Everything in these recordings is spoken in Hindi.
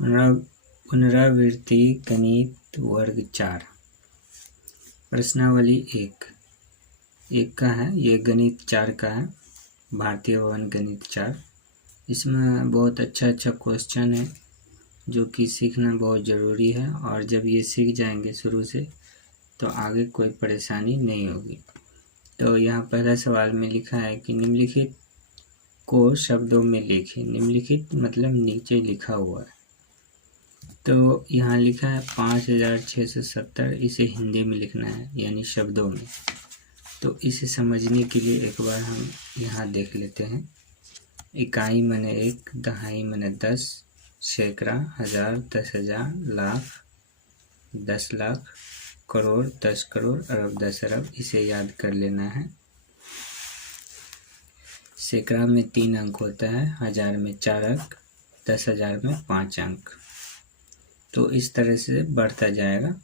पुनरावृत्ति गणित वर्ग 4 प्रश्नावली 1 का है। ये गणित 4 का है, भारतीय भवन गणित 4। इसमें बहुत अच्छा क्वेश्चन है जो कि सीखना बहुत ज़रूरी है, और जब ये सीख जाएंगे शुरू से तो आगे कोई परेशानी नहीं होगी। तो यहाँ पहला सवाल में लिखा है कि निम्नलिखित को शब्दों में लिखें। निम्नलिखित मतलब नीचे लिखा हुआ है। तो यहाँ लिखा है 5670, इसे हिंदी में लिखना है यानी शब्दों में। तो इसे समझने के लिए एक बार हम यहाँ देख लेते हैं। इकाई माने 1, दहाई माने 10, सैकड़ा, हजार, 10,000, लाख, 10 लाख, करोड़, 10 करोड़, अरब, 10 अरब। इसे याद कर लेना है। सैकड़ा में 3 अंक होता है, हजार में 4 अंक, 10,000 में 5 अंक। तो इस तरह से बढ़ता जाएगा।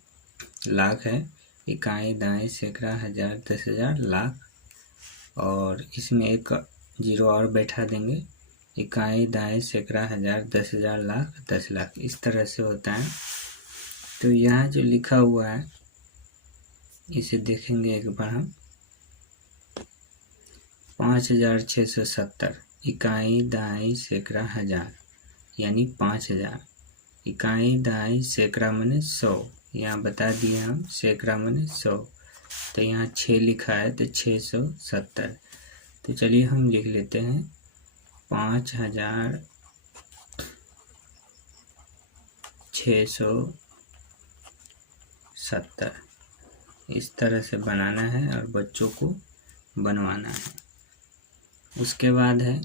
लाख है, इकाई, दाएं, सैकड़ा, हजार, 10,000, लाख, और इसमें एक जीरो और बैठा देंगे। इकाई, दाएं, सैकड़ा, हजार, 10,000, लाख, 10 लाख। इस तरह से होता है। तो यहाँ जो लिखा हुआ है इसे देखेंगे एक बार हम। 5670 इकाई, दाएं, सैकड़ा, हजार यानी 5000। इकाई, दाई, सैकड़ा माने 100, यहाँ बता दिए हम। सैकड़ा माने 100, तो यहाँ 6 लिखा है तो 670। तो चलिए हम लिख लेते हैं 5670। इस तरह से बनाना है और बच्चों को बनवाना है। उसके बाद है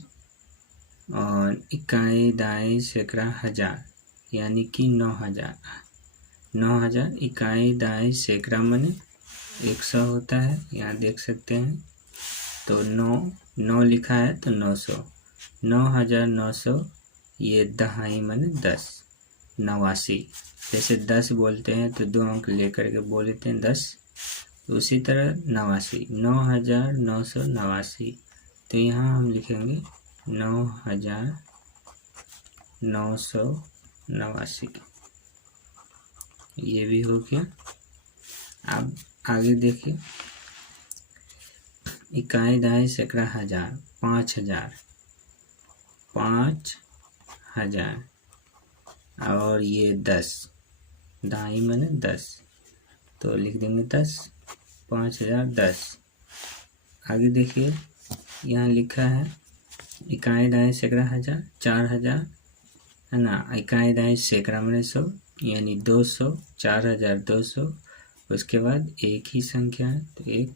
और इकाई, दाई, सैकड़ा, हजार यानी कि 9000। 9000 इकाई, दाई, सैकड़ा माने 100 होता है, यहाँ देख सकते हैं। तो 9 लिखा है तो 900। 9900 ये दहाई माने 10, 89। जैसे 10 बोलते हैं तो 2 अंक लेकर के बोलते हैं 10, तो उसी तरह 89, 9989। तो यहाँ हम लिखेंगे 9989। ये भी हो गया। अब आगे देखिए। इकाई, दाई, सैकड़ा, हजार, 5000, 5000, और ये 10, दाई माने 10, तो लिख देंगे 10, 5000, 10। आगे देखिए, यहाँ लिखा है इकाई, दाई, सैकड़ा, हजार, 4000 है ना। इकाई, दाई, सैकड़ा माने 100 यानी 200, 4200। उसके बाद एक ही संख्या है तो 1,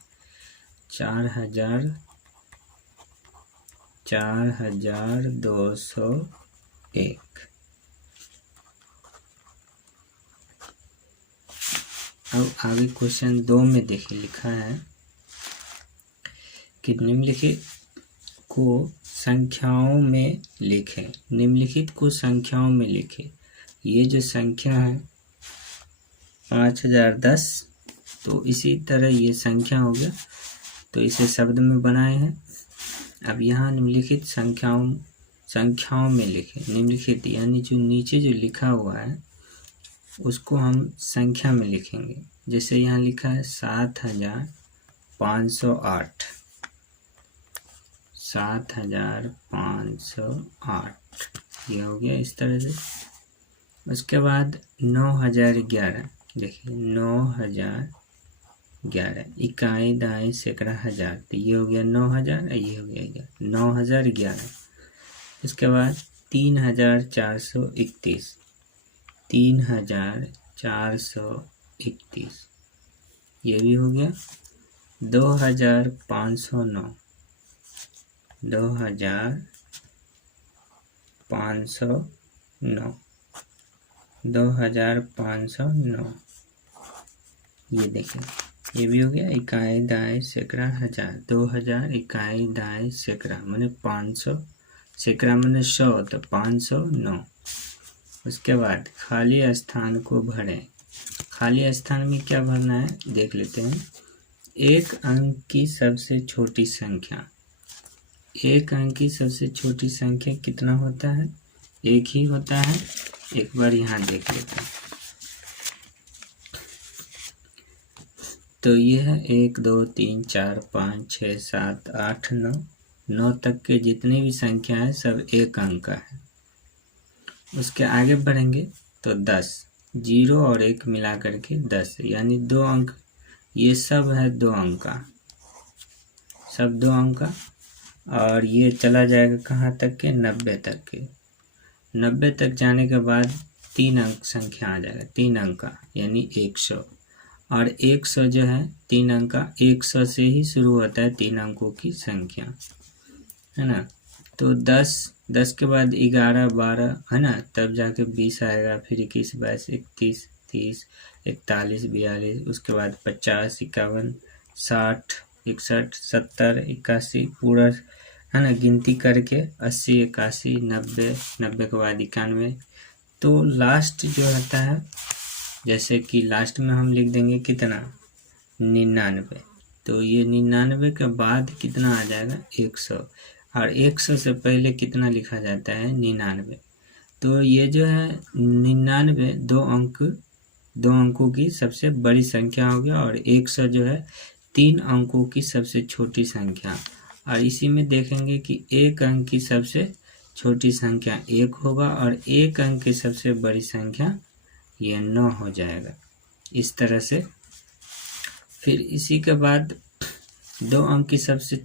4201। अब आगे क्वेश्चन 2 में देखिए लिखा है कि निम्नलिखित को संख्याओं में लिखें। निम्नलिखित को संख्याओं में लिखें। ये जो संख्या है 5010, तो इसी तरह ये संख्या हो गया, तो इसे शब्द में बनाए हैं। अब यहाँ निम्नलिखित संख्याओं में लिखें। निम्नलिखित यानी जो नीचे जो लिखा हुआ है उसको हम संख्या में लिखेंगे। जैसे यहाँ लिखा है 7508, 7508 ये हो गया इस तरह से। उसके बाद 9011, देखिए 9011 इकाई, दाई, सैकड़ा, हजार, तो ये हो गया 9000, ये हो गया 9011। उसके बाद 3431, 3431 ये भी हो गया। 2509, 2509 ये देखें, ये भी हो गया। इकाई, दाई, सैकड़ा, हजार, 2000 इकाई, दाई, सैकड़ा माने 500, सैकड़ा माने 100, तो 509। उसके बाद खाली स्थान को भरें। खाली स्थान में क्या भरना है देख लेते हैं। एक अंक की सबसे छोटी संख्या। एक अंक की सबसे छोटी संख्या कितना होता है? 1 ही होता है। एक बार यहाँ देख लेते हैं। तो ये है 1 2 3 4 5 6 7 8 9 9 तक के जितने भी संख्या है सब एक अंक का है। उसके आगे बढ़ेंगे तो 10, 0 और 1 मिला करके 10, यानी 2 अंक। ये सब है 2 अंक का, सब 2 अंक का। और ये चला जाएगा कहाँ तक के, 90 तक के। 90 तक जाने के बाद 3 अंक संख्या आ जाएगा, 3 अंक का, यानी 100। और 100 जो है 3 अंक का, 100 से ही शुरू होता है 3 अंकों की संख्या, है ना। तो 10 के बाद 11 12, है ना, तब जाके 20 आएगा, फिर 21 22 31 30 41 42, उसके बाद 50 51 60 61 70 81 पूरा, है ना, गिनती करके 80 81 90, 90 के बाद 91। तो लास्ट जो होता है, जैसे कि लास्ट में हम लिख देंगे कितना, 99। तो ये 99 के बाद कितना आ जाएगा, 100। और 100 से पहले कितना लिखा जाता है, 99। तो ये जो है 99 दो अंकों की सबसे बड़ी संख्या हो गया, और 100 जो है 3 अंकों की सबसे छोटी संख्या। और इसी में देखेंगे कि एक अंक की सबसे छोटी संख्या 1 होगा, और एक अंक की सबसे बड़ी संख्या ये 9 हो जाएगा, इस तरह से। फिर इसी के बाद 2 अंक की सबसे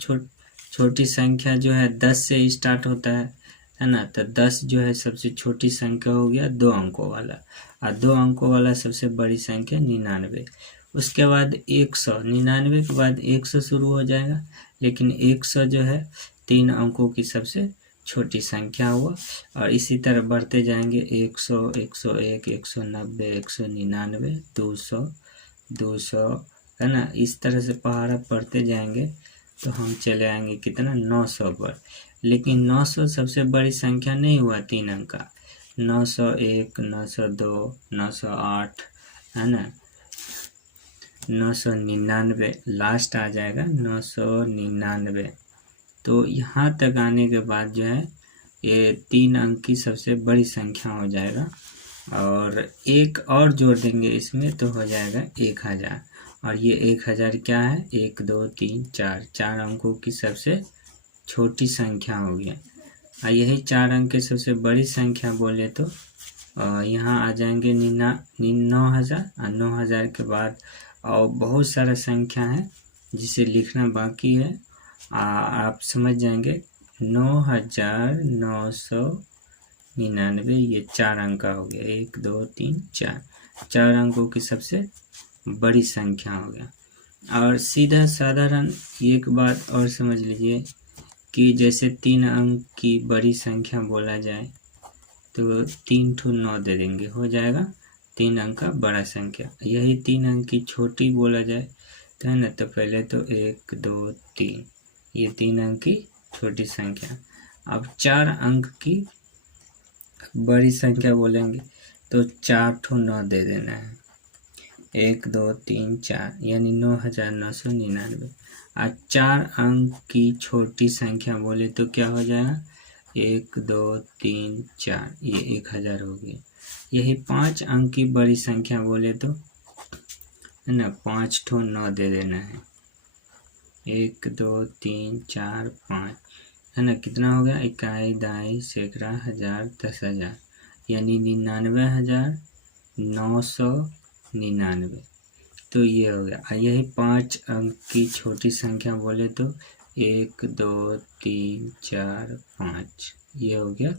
छोटी संख्या जो है 10 से स्टार्ट होता है ना। तो 10 जो है सबसे छोटी संख्या हो गया 2 अंकों वाला, और 2 अंकों वाला सबसे बड़ी संख्या 99। उसके बाद 100, 99 के बाद 100 शुरू हो जाएगा, लेकिन 100 जो है 3 अंकों की सबसे छोटी संख्या हुआ। और इसी तरह बढ़ते जाएंगे 100 101 190 199 200 200, है ना। इस तरह से पहाड़ा पढ़ते जाएंगे तो हम चले आएंगे कितना, 900 पर। लेकिन 900 सबसे बड़ी संख्या नहीं हुआ 3 अंक का। 901 902 908, है ना, 999 लास्ट आ जाएगा, 999। तो यहाँ तक आने के बाद जो है ये 3 अंक की सबसे बड़ी संख्या हो जाएगा। और एक और जोड़ देंगे इसमें तो हो जाएगा 1000। और ये 1000 क्या है, 1 2 3 4, 4 अंकों की सबसे छोटी संख्या हो गया। और यही 4 अंक की सबसे बड़ी संख्या बोले तो यहाँ आ जाएंगे 9000। और 9000 के बाद और बहुत सारा संख्या है जिसे लिखना बाकी है, आप समझ जाएंगे। 9999, ये 4 अंक का हो गया, 1 2 3 4, 4 अंकों की सबसे बड़ी संख्या हो गया। और सीधा साधारण एक बात और समझ लीजिए कि जैसे 3 अंक की बड़ी संख्या बोला जाए तो 3 ठो 9 दे देंगे, हो जाएगा 3 अंक का बड़ा संख्या। यही 3 अंक की छोटी बोला जाए तो, है ना, तो पहले तो 1 2 3, ये 3 अंक की छोटी संख्या। अब 4 अंक की बड़ी संख्या बोलेंगे तो 4 ठो 9 दे देना है, 1 2 3 4, यानी 9999। और 4 अंक की छोटी संख्या बोले तो क्या हो जाएगा, 1 2 3 4, ये 1000 हो गया। यही 5 अंक की बड़ी संख्या बोले तो, है ना, 5 ठो 9 दे देना है, 1 2 3 4 5, है ना, कितना हो गया, इकाई दाई सैकड़ा हजार 10,000, यानी 99,999। तो ये हो गया। यही 5 अंक की छोटी संख्या बोले तो 1 2 3 4 5, ये हो गया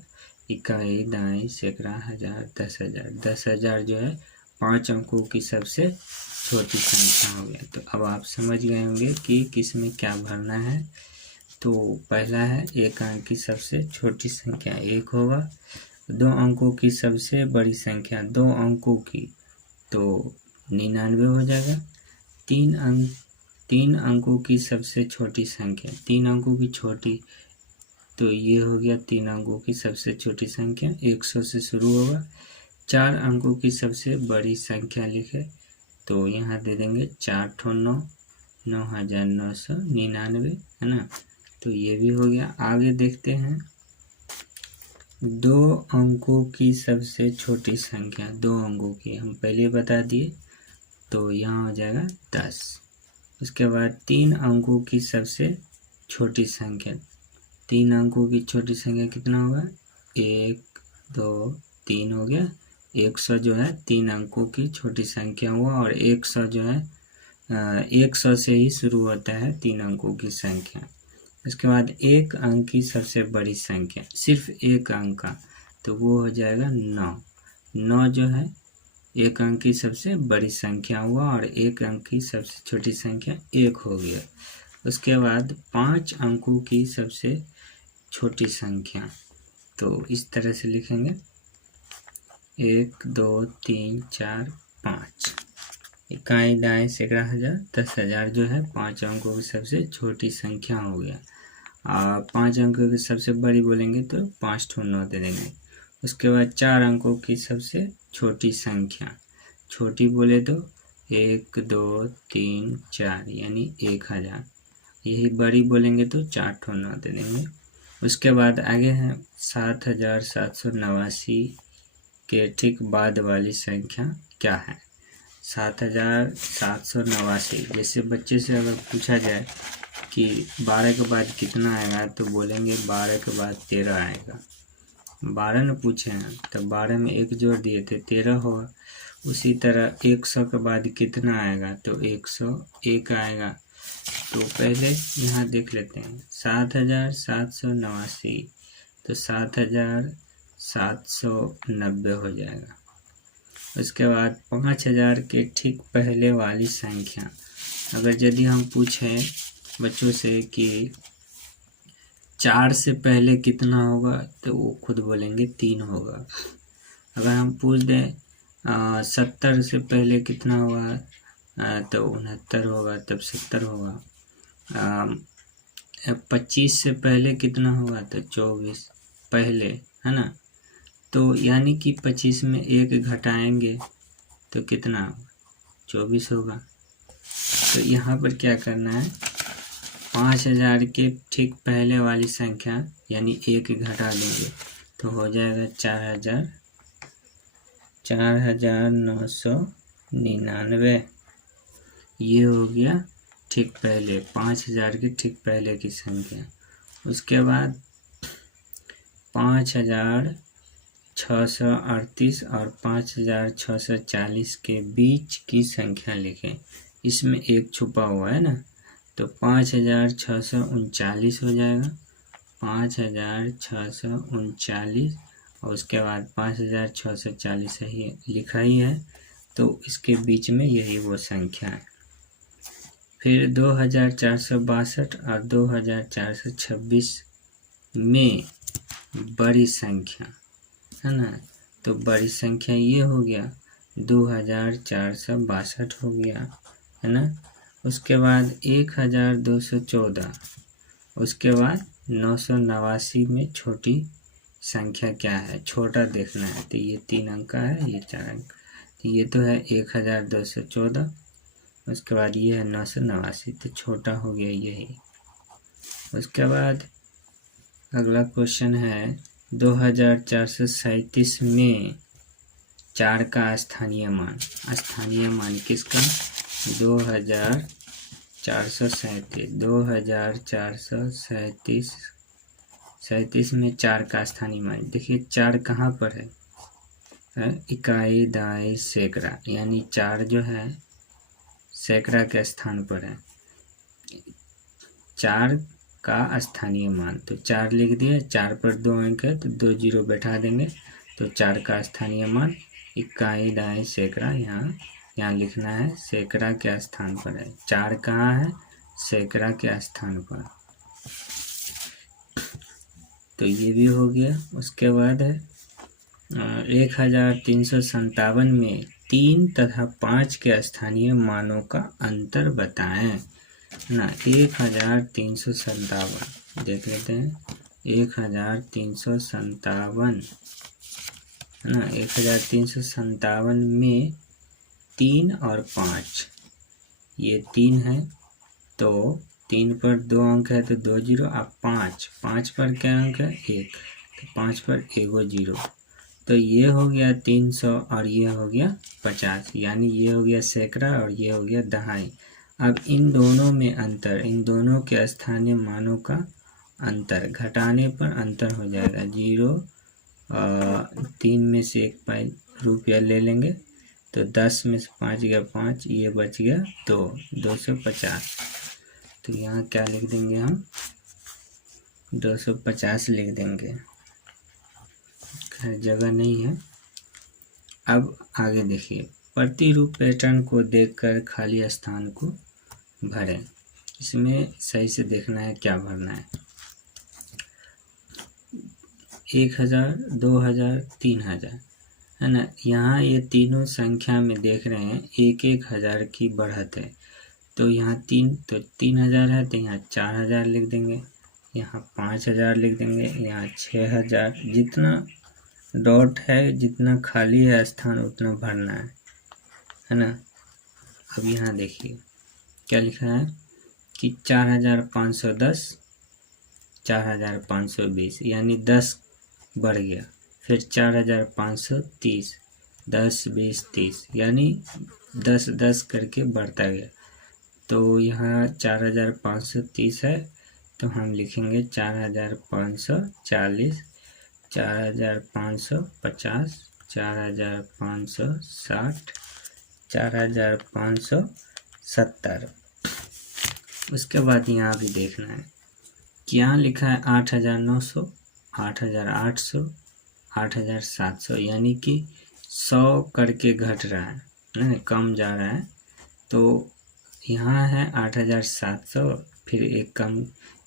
इकाई दाई सैकड़ा हजार 10,000। 10,000 जो है 5 अंकों की सबसे छोटी संख्या हो गया। तो अब आप समझ गए होंगे कि किस में क्या भरना है। तो पहला है एक अंक की सबसे छोटी संख्या 1 होगा, 2 अंकों की सबसे बड़ी संख्या 2 अंकों की तो 99 हो जाएगा। 3 अंकों की सबसे छोटी संख्या, 3 अंकों की छोटी, तो ये हो गया 3 अंकों की सबसे छोटी संख्या 100 से शुरू होगा। 4 अंकों की सबसे बड़ी संख्या लिखे तो यहाँ दे देंगे 4 ठो 9, 9999, है ना। तो ये भी हो गया। आगे देखते हैं दो अंकों की सबसे छोटी संख्या, 2 अंकों की हम पहले बता दिए, तो यहाँ हो जाएगा 10। उसके बाद 3 अंकों की सबसे छोटी संख्या, 3 अंकों की छोटी संख्या कितना होगा, 1 2 3 हो गया। 100 जो है 3 अंकों की छोटी संख्या हुआ, और 100 जो है 100 से ही शुरू होता है 3 अंकों की संख्या। उसके बाद 1 अंक की सबसे बड़ी संख्या, सिर्फ 1 अंक का, तो वो हो जाएगा 9। 9 जो है 1 अंक की सबसे बड़ी संख्या हुआ, और 1 अंक की सबसे छोटी संख्या 1 हो गया। उसके बाद 5 अंकों की सबसे छोटी संख्या, तो इस तरह से लिखेंगे 1 2 3 4 5। इकाई दाएं सैकड़ा हजार 10,000 जो है 5 अंकों की सबसे छोटी संख्या हो गया। 5 अंकों की सबसे बड़ी बोलेंगे तो 5 ठो 9 दे देंगे। उसके बाद 4 अंकों की सबसे छोटी संख्या, छोटी बोले तो 1 2 3 4 यानी 1000। यही बड़ी बोलेंगे तो 4 ठो 9 दे देंगे। उसके बाद आगे है 7,789 के ठीक बाद वाली संख्या क्या है। 7,789, जैसे बच्चे से अगर पूछा जाए कि 12 के बाद कितना आएगा, तो बोलेंगे 12 के बाद 13 आएगा। 12 न पूछे हैं तो 12 में 1 जोड़ दिए थे 13 होगा। उसी तरह 100 के बाद कितना आएगा, तो 101 आएगा। तो पहले यहाँ देख लेते हैं 7,789, तो 7,790 हो जाएगा। उसके बाद 5,000 के ठीक पहले वाली संख्या, अगर यदि हम पूछें बच्चों से कि 4 से पहले कितना होगा, तो वो खुद बोलेंगे 3 होगा। अगर हम पूछ दें 70 से पहले कितना होगा, तो 69 होगा, तब 70 होगा। 25 से पहले कितना होगा, तो 24 पहले, है ना। तो यानी कि 25 में 1 घटाएंगे तो कितना होगा, 24 होगा। तो यहाँ पर क्या करना है, 5,000 के ठीक पहले वाली संख्या यानी 1 घटा देंगे तो हो जाएगा 4,999। ये हो गया ठीक पहले, 5,000 के ठीक पहले की संख्या। उसके बाद 5,638 और 5,640 के बीच की संख्या लिखें। इसमें 1 छुपा हुआ है ना, तो 5,639 हो जाएगा, 5,639। और उसके बाद 5,640 ही लिखा ही है, तो इसके बीच में यही वो संख्या है। फिर 2,462 और 2,426 में बड़ी संख्या है ना, तो बड़ी संख्या ये हो गया 2,462 हो गया, है ना। उसके बाद 1,214, उसके बाद 989 में छोटी संख्या क्या है, छोटा देखना है। तो ये 3 अंक का है, ये 4 अंक, तो ये तो है 1,214। उसके बाद ये है 989, तो छोटा हो गया यही। उसके बाद अगला क्वेश्चन है 2,437 में 4 का स्थानीय मान। स्थानीय मान किसका, 2,437 में 4 का स्थानीय मान। देखिए 4 कहाँ पर है, इकाई दाई सैकड़ा, यानी 4 जो है सैकड़ा के स्थान पर है। 4 का स्थानीय मान, तो 4 लिख दिए, 4 पर 2 अंक है तो 2 जीरो बैठा देंगे, तो 4 का स्थानीय मान इकाई दाई सैकड़ा, यहाँ लिखना है सैकड़ा के स्थान पर है। 4 कहाँ है, सैकड़ा के स्थान पर, तो ये भी हो गया। उसके बाद है 1,357 में 3 तथा 5 के स्थानीय मानों का अंतर बताएं ना। 1,357 देख लेते हैं, 1,357 है ना। 1,357 में 3 और 5, ये 3 है तो 3 पर 2 अंक है तो 2 जीरो, अब 5 पर क्या अंक है, 1, तो 5 पर एगो 0, तो ये हो गया 300 और ये हो गया 50, यानी ये हो गया सैकड़ा और ये हो गया दहाई। अब इन दोनों में अंतर, इन दोनों के स्थानीय मानों का अंतर घटाने पर अंतर हो जाएगा 0। 3 में से 1 रुपया ले लेंगे तो 10 में से 5 गया 5, ये बच गया 250। तो यहाँ क्या लिख देंगे हम, 250 लिख देंगे, जगह नहीं है। अब आगे देखिए, प्रतिरूप पैटर्न को देखकर खाली स्थान को भरें। इसमें सही से देखना है क्या भरना है। 1000, 2000, 3000 है ना। यहाँ ये तीनों संख्या में देख रहे हैं 1-1000 की बढ़त है। तो यहाँ 3, तो 3000 है तो यहाँ 4000 लिख देंगे, यहाँ 5000 लिख देंगे, यहाँ 6000। जितना डॉट है, जितना खाली है स्थान, उतना भरना है ना। अब यहाँ देखिए क्या लिखा है कि 4510, 4520, यानी 10 बढ़ गया। फिर 4530, 10, 20, 30, यानी 10 करके बढ़ता गया। तो यहाँ 4530 है तो हम लिखेंगे 4540, 4550, 4560, 4570। उसके बाद यहाँ भी देखना है कि यहाँ लिखा है 8900, 8800, 8700, यानी कि 100 करके घट रहा है ना, कम जा रहा है। तो यहाँ है 8700, फिर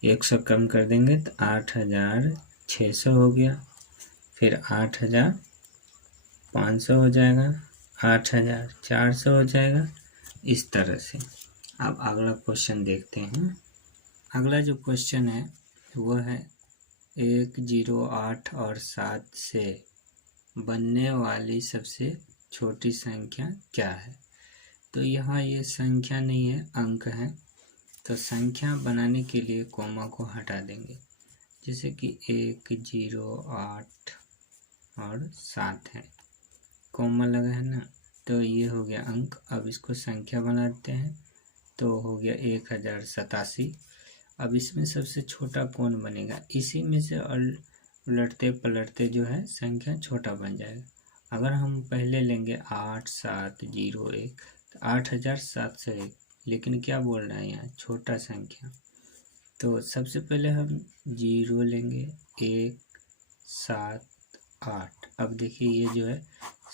100 कम कर देंगे तो 8600 हो गया, फिर 8500 हो जाएगा, 8400 हो जाएगा, इस तरह से। अब अगला क्वेश्चन देखते हैं। अगला जो क्वेश्चन है वो है 1, 0, 8 और 7 से बनने वाली सबसे छोटी संख्या क्या है। तो यहाँ ये संख्या नहीं है, अंक है। तो संख्या बनाने के लिए कोमा को हटा देंगे, जैसे कि 1, 0, 8 और 7 है, कोमा लगा है ना, तो ये हो गया अंक। अब इसको संख्या बनाते हैं तो हो गया 1087। अब इसमें सबसे छोटा कौन बनेगा, इसी में से उलटते पलटते जो है संख्या छोटा बन जाएगा। अगर हम पहले लेंगे 8701, तो 8701, लेकिन क्या बोल रहा है यहाँ, छोटा संख्या। तो सबसे पहले हम 0 लेंगे, 1, 7, 8। अब देखिए ये जो है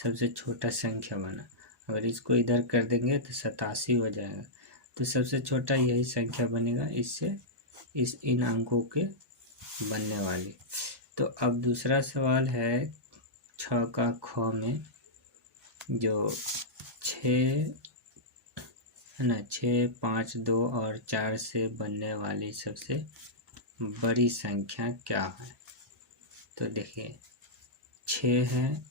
सबसे छोटा संख्या बना। अगर इसको इधर कर देंगे तो 87 हो जाएगा। तो सबसे छोटा यही संख्या बनेगा, इससे इन अंकों के बनने वाली। तो अब दूसरा सवाल है 6 का ख में, जो 6 है ना, 6, 5, 2 और 4 से बनने वाली सबसे बड़ी संख्या क्या है। तो देखिए 6 है,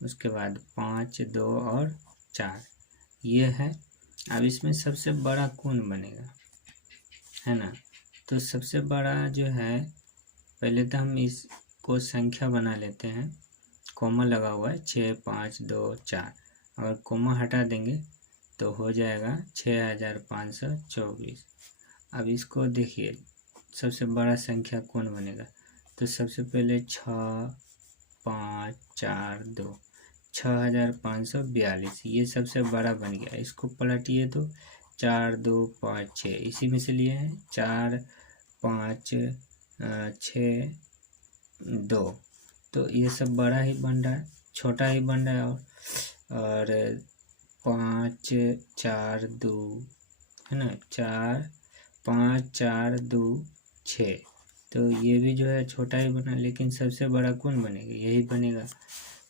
उसके बाद 5, 2 और 4 ये है। अब इसमें सबसे बड़ा कौन बनेगा, है ना। तो सबसे बड़ा जो है, पहले तो हम इसको संख्या बना लेते हैं। कोमा लगा हुआ है 6, 5, 2, 4। अगर कोमा हटा देंगे तो हो जाएगा 6524। अब इसको देखिए सबसे बड़ा संख्या कौन बनेगा। तो सबसे पहले 6, 5, 4, 2, 6542, ये सबसे बड़ा बन गया। इसको पलटिए तो 4, 2, 5, 6, इसी में से लिए हैं 4, 5, 6, 2। तो ये सब बड़ा ही बन रहा है, छोटा ही बन रहा है। और 5, 4, 2 है ना, 4, 5, 4, 2, 6। तो ये भी जो है छोटा ही बना, लेकिन सबसे बड़ा कौन बनेगा, यही बनेगा।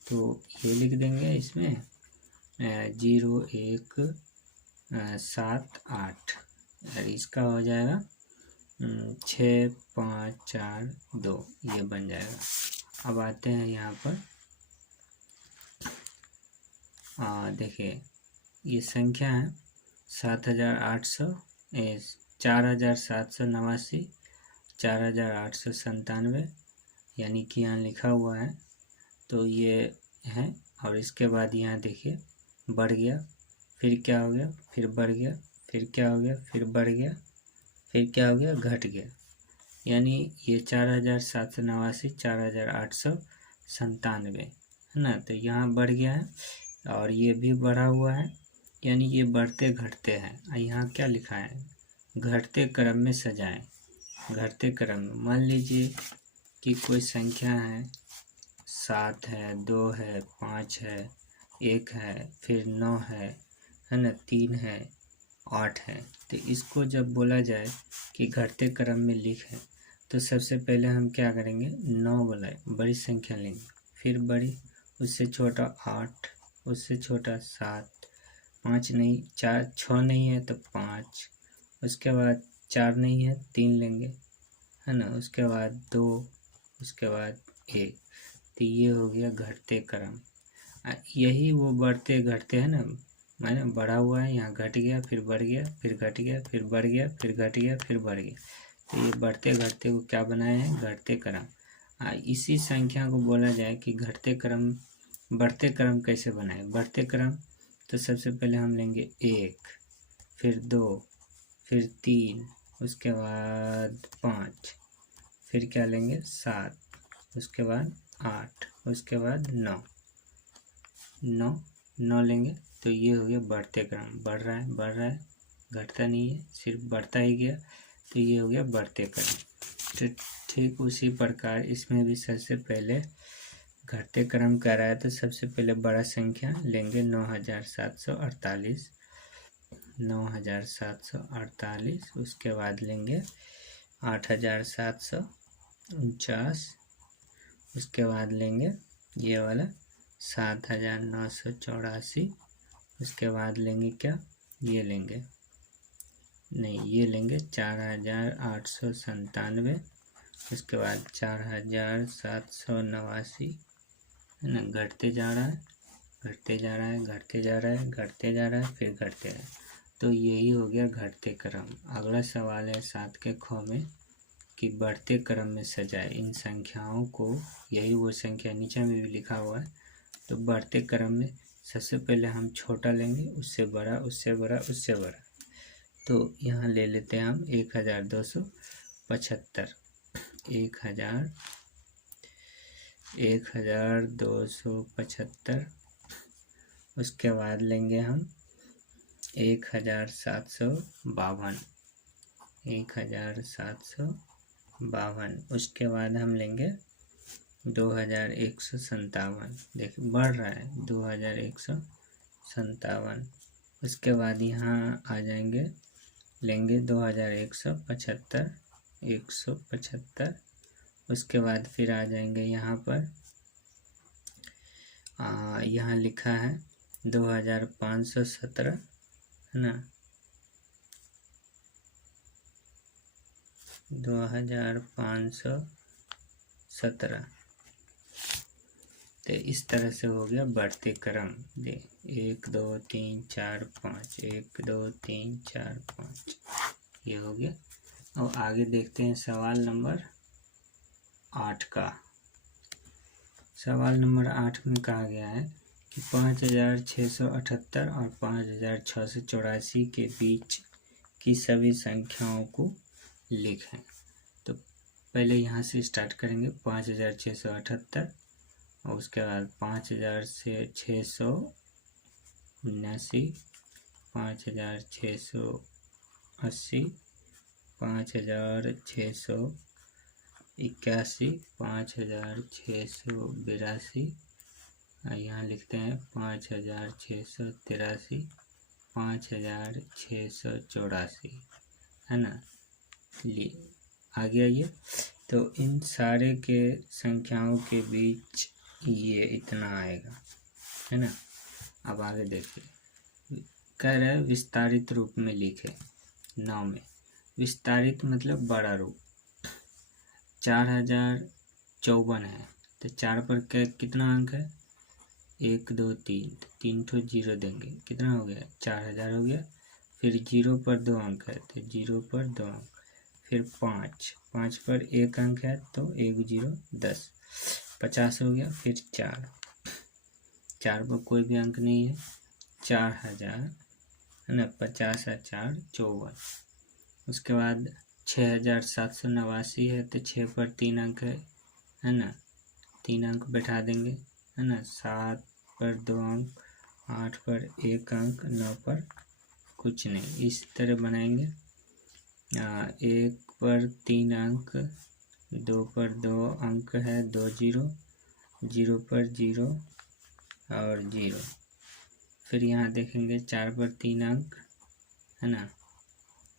तो ये लिख देंगे इसमें 0, 1, 7, 8, और इसका हो जाएगा 6, 5, 4, 2, ये बन जाएगा। अब आते हैं यहाँ पर, देखिए ये संख्या है 4789, 4789, 4897, यानी कि यहाँ लिखा हुआ है तो ये है, और इसके बाद यहाँ देखिए बढ़ गया, फिर क्या हो गया, फिर बढ़ गया, फिर क्या हो गया, फिर बढ़ गया, फिर क्या हो गया, घट गया। यानी ये 4789, 4897 है ना। तो यहाँ बढ़ गया है और ये भी बढ़ा हुआ है, यानी ये बढ़ते घटते हैं। यहाँ क्या लिखा है, घटते क्रम में सजाएं। घटते क्रम में मान लीजिए कि कोई संख्या है, 7 है, 2 है, 5 है, 1 है, फिर 9 है ना, 3 है, 8 है। तो इसको जब बोला जाए कि घटते क्रम में लिखें तो सबसे पहले हम क्या करेंगे, 9 बोला बड़ी संख्या लेंगे, फिर बड़ी, उससे छोटा 8, उससे छोटा 7, 5 नहीं, 4, 6 नहीं है तो 5, उसके बाद 4 नहीं है 3 लेंगे है ना, उसके बाद 2, उसके बाद 1। तो ये हो गया घटते क्रम। यही वो बढ़ते घटते है ना, मैंने बढ़ा हुआ है, यहाँ घट गया, फिर बढ़ गया, फिर घट गया, फिर बढ़ गया, फिर घट गया, फिर बढ़ गया। तो ये बढ़ते घटते को क्या बनाए हैं, घटते क्रम। इसी संख्या को बोला जाए कि घटते क्रम, बढ़ते क्रम कैसे बनाए। बढ़ते क्रम तो सबसे पहले हम लेंगे 1, फिर 2, फिर 3, उसके बाद 5, फिर क्या लेंगे 7, उसके बाद 8, उसके बाद 9 लेंगे। तो ये हो गया बढ़ते क्रम, बढ़ रहा है, बढ़ रहा है, घटता नहीं है, सिर्फ बढ़ता ही गया। तो ये हो गया बढ़ते क्रम। तो ठीक उसी प्रकार इसमें भी सबसे पहले घटते क्रम कर रहा है तो सबसे पहले बड़ा संख्या लेंगे 9748, 9748, उसके बाद लेंगे 8749, उसके बाद लेंगे ये वाला 7984, उसके बाद लेंगे क्या, ये लेंगे नहीं, ये लेंगे 4897, उसके बाद 4789 है ना। घटते जा रहा है, घटते जा रहा है, घटते जा रहा है, घटते जा रहा है, फिर घटते रहा है। तो यही हो गया घटते क्रम। अगला सवाल है 7 के ख में कि बढ़ते क्रम में सजाए इन संख्याओं को। यही वो संख्या नीचे में भी लिखा हुआ है। तो बढ़ते क्रम में सबसे पहले हम छोटा लेंगे, उससे बड़ा, उससे बड़ा, उससे बड़ा। तो यहाँ ले लेते हैं हम 1275, 1275। उसके बाद लेंगे हम 1752, 1752। उसके बाद हम लेंगे 2157। देखिए बढ़ रहा है, 2157। उसके बाद यहाँ आ जाएंगे, लेंगे 2175, 175। उसके बाद फिर आ जाएंगे यहाँ पर, यहाँ लिखा है 2517 है ना, 2517। तो इस तरह से हो गया बढ़ते क्रम। दे 1 2 3 4 5, 1 2 3 4 5, ये हो गया। अब आगे देखते हैं सवाल नंबर 8 का। सवाल नंबर 8 में कहा गया है कि 5678 और 5684 के बीच की सभी संख्याओं को लिखें। तो पहले यहाँ से स्टार्ट करेंगे 5678, और उसके बाद 5679, 5680, 5681, 5682, यहाँ लिखते हैं 5683, 5684 है ना। आ गया ये। तो इन सारे के संख्याओं के बीच ये इतना आएगा है ना। अब आगे देखिए, कह रहा है विस्तारित रूप में लिखे 9 में। विस्तारित मतलब बड़ा रूप। 4054 है तो 4 पर कितना अंक है, 1 2 3, 3 ठो जीरो देंगे, कितना हो गया 4000 हो गया। फिर 0 पर 2 अंक है तो 0 पर 2 अंक, फिर 5, 5 पर एक अंक है तो 1 0 10, 50 हो गया। फिर 4, 4 पर कोई भी अंक नहीं है, 4000 है ना, 50 और 4 54। उसके बाद 6789 है तो 6 पर 3 अंक है ना, 3 अंक बैठा देंगे है ना, 7 पर 2 अंक, 8 पर 1 अंक, 9 पर कुछ नहीं। इस तरह बनाएंगे। 1 पर 3 अंक, 2 पर 2 अंक है, 2 0, 0 पर 0 और 0। फिर यहाँ देखेंगे 4 पर 3 अंक है ना,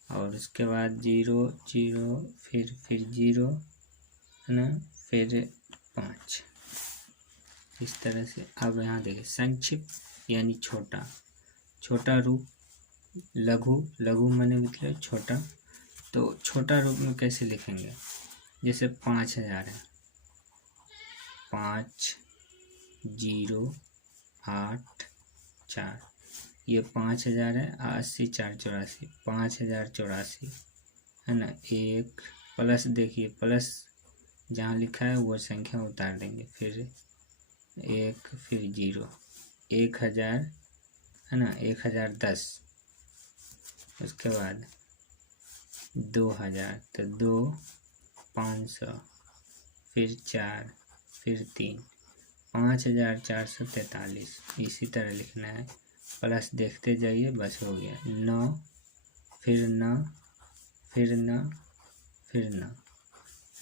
और उसके बाद 0 0, फिर 0 है ना, फिर 5। इस तरह से। अब यहाँ देखिए संक्षिप्त यानी छोटा, छोटा रूप, लघु, लघु माने मतलब छोटा। तो छोटा रूप में कैसे लिखेंगे? जैसे 5000 है, 5 0 8 4, ये 5000 है, 80 4 84, 5084 है ना। एक प्लस, देखिए प्लस जहाँ लिखा है वो संख्या उतार देंगे, फिर 1, फिर 0, 1000 है ना, 1010। उसके बाद 2000 तो 2 500, फिर 4, फिर 3, 5443। इसी तरह लिखना है, प्लस देखते जाइए, बस हो गया। 9, फिर 9, फिर 9, फिर 9,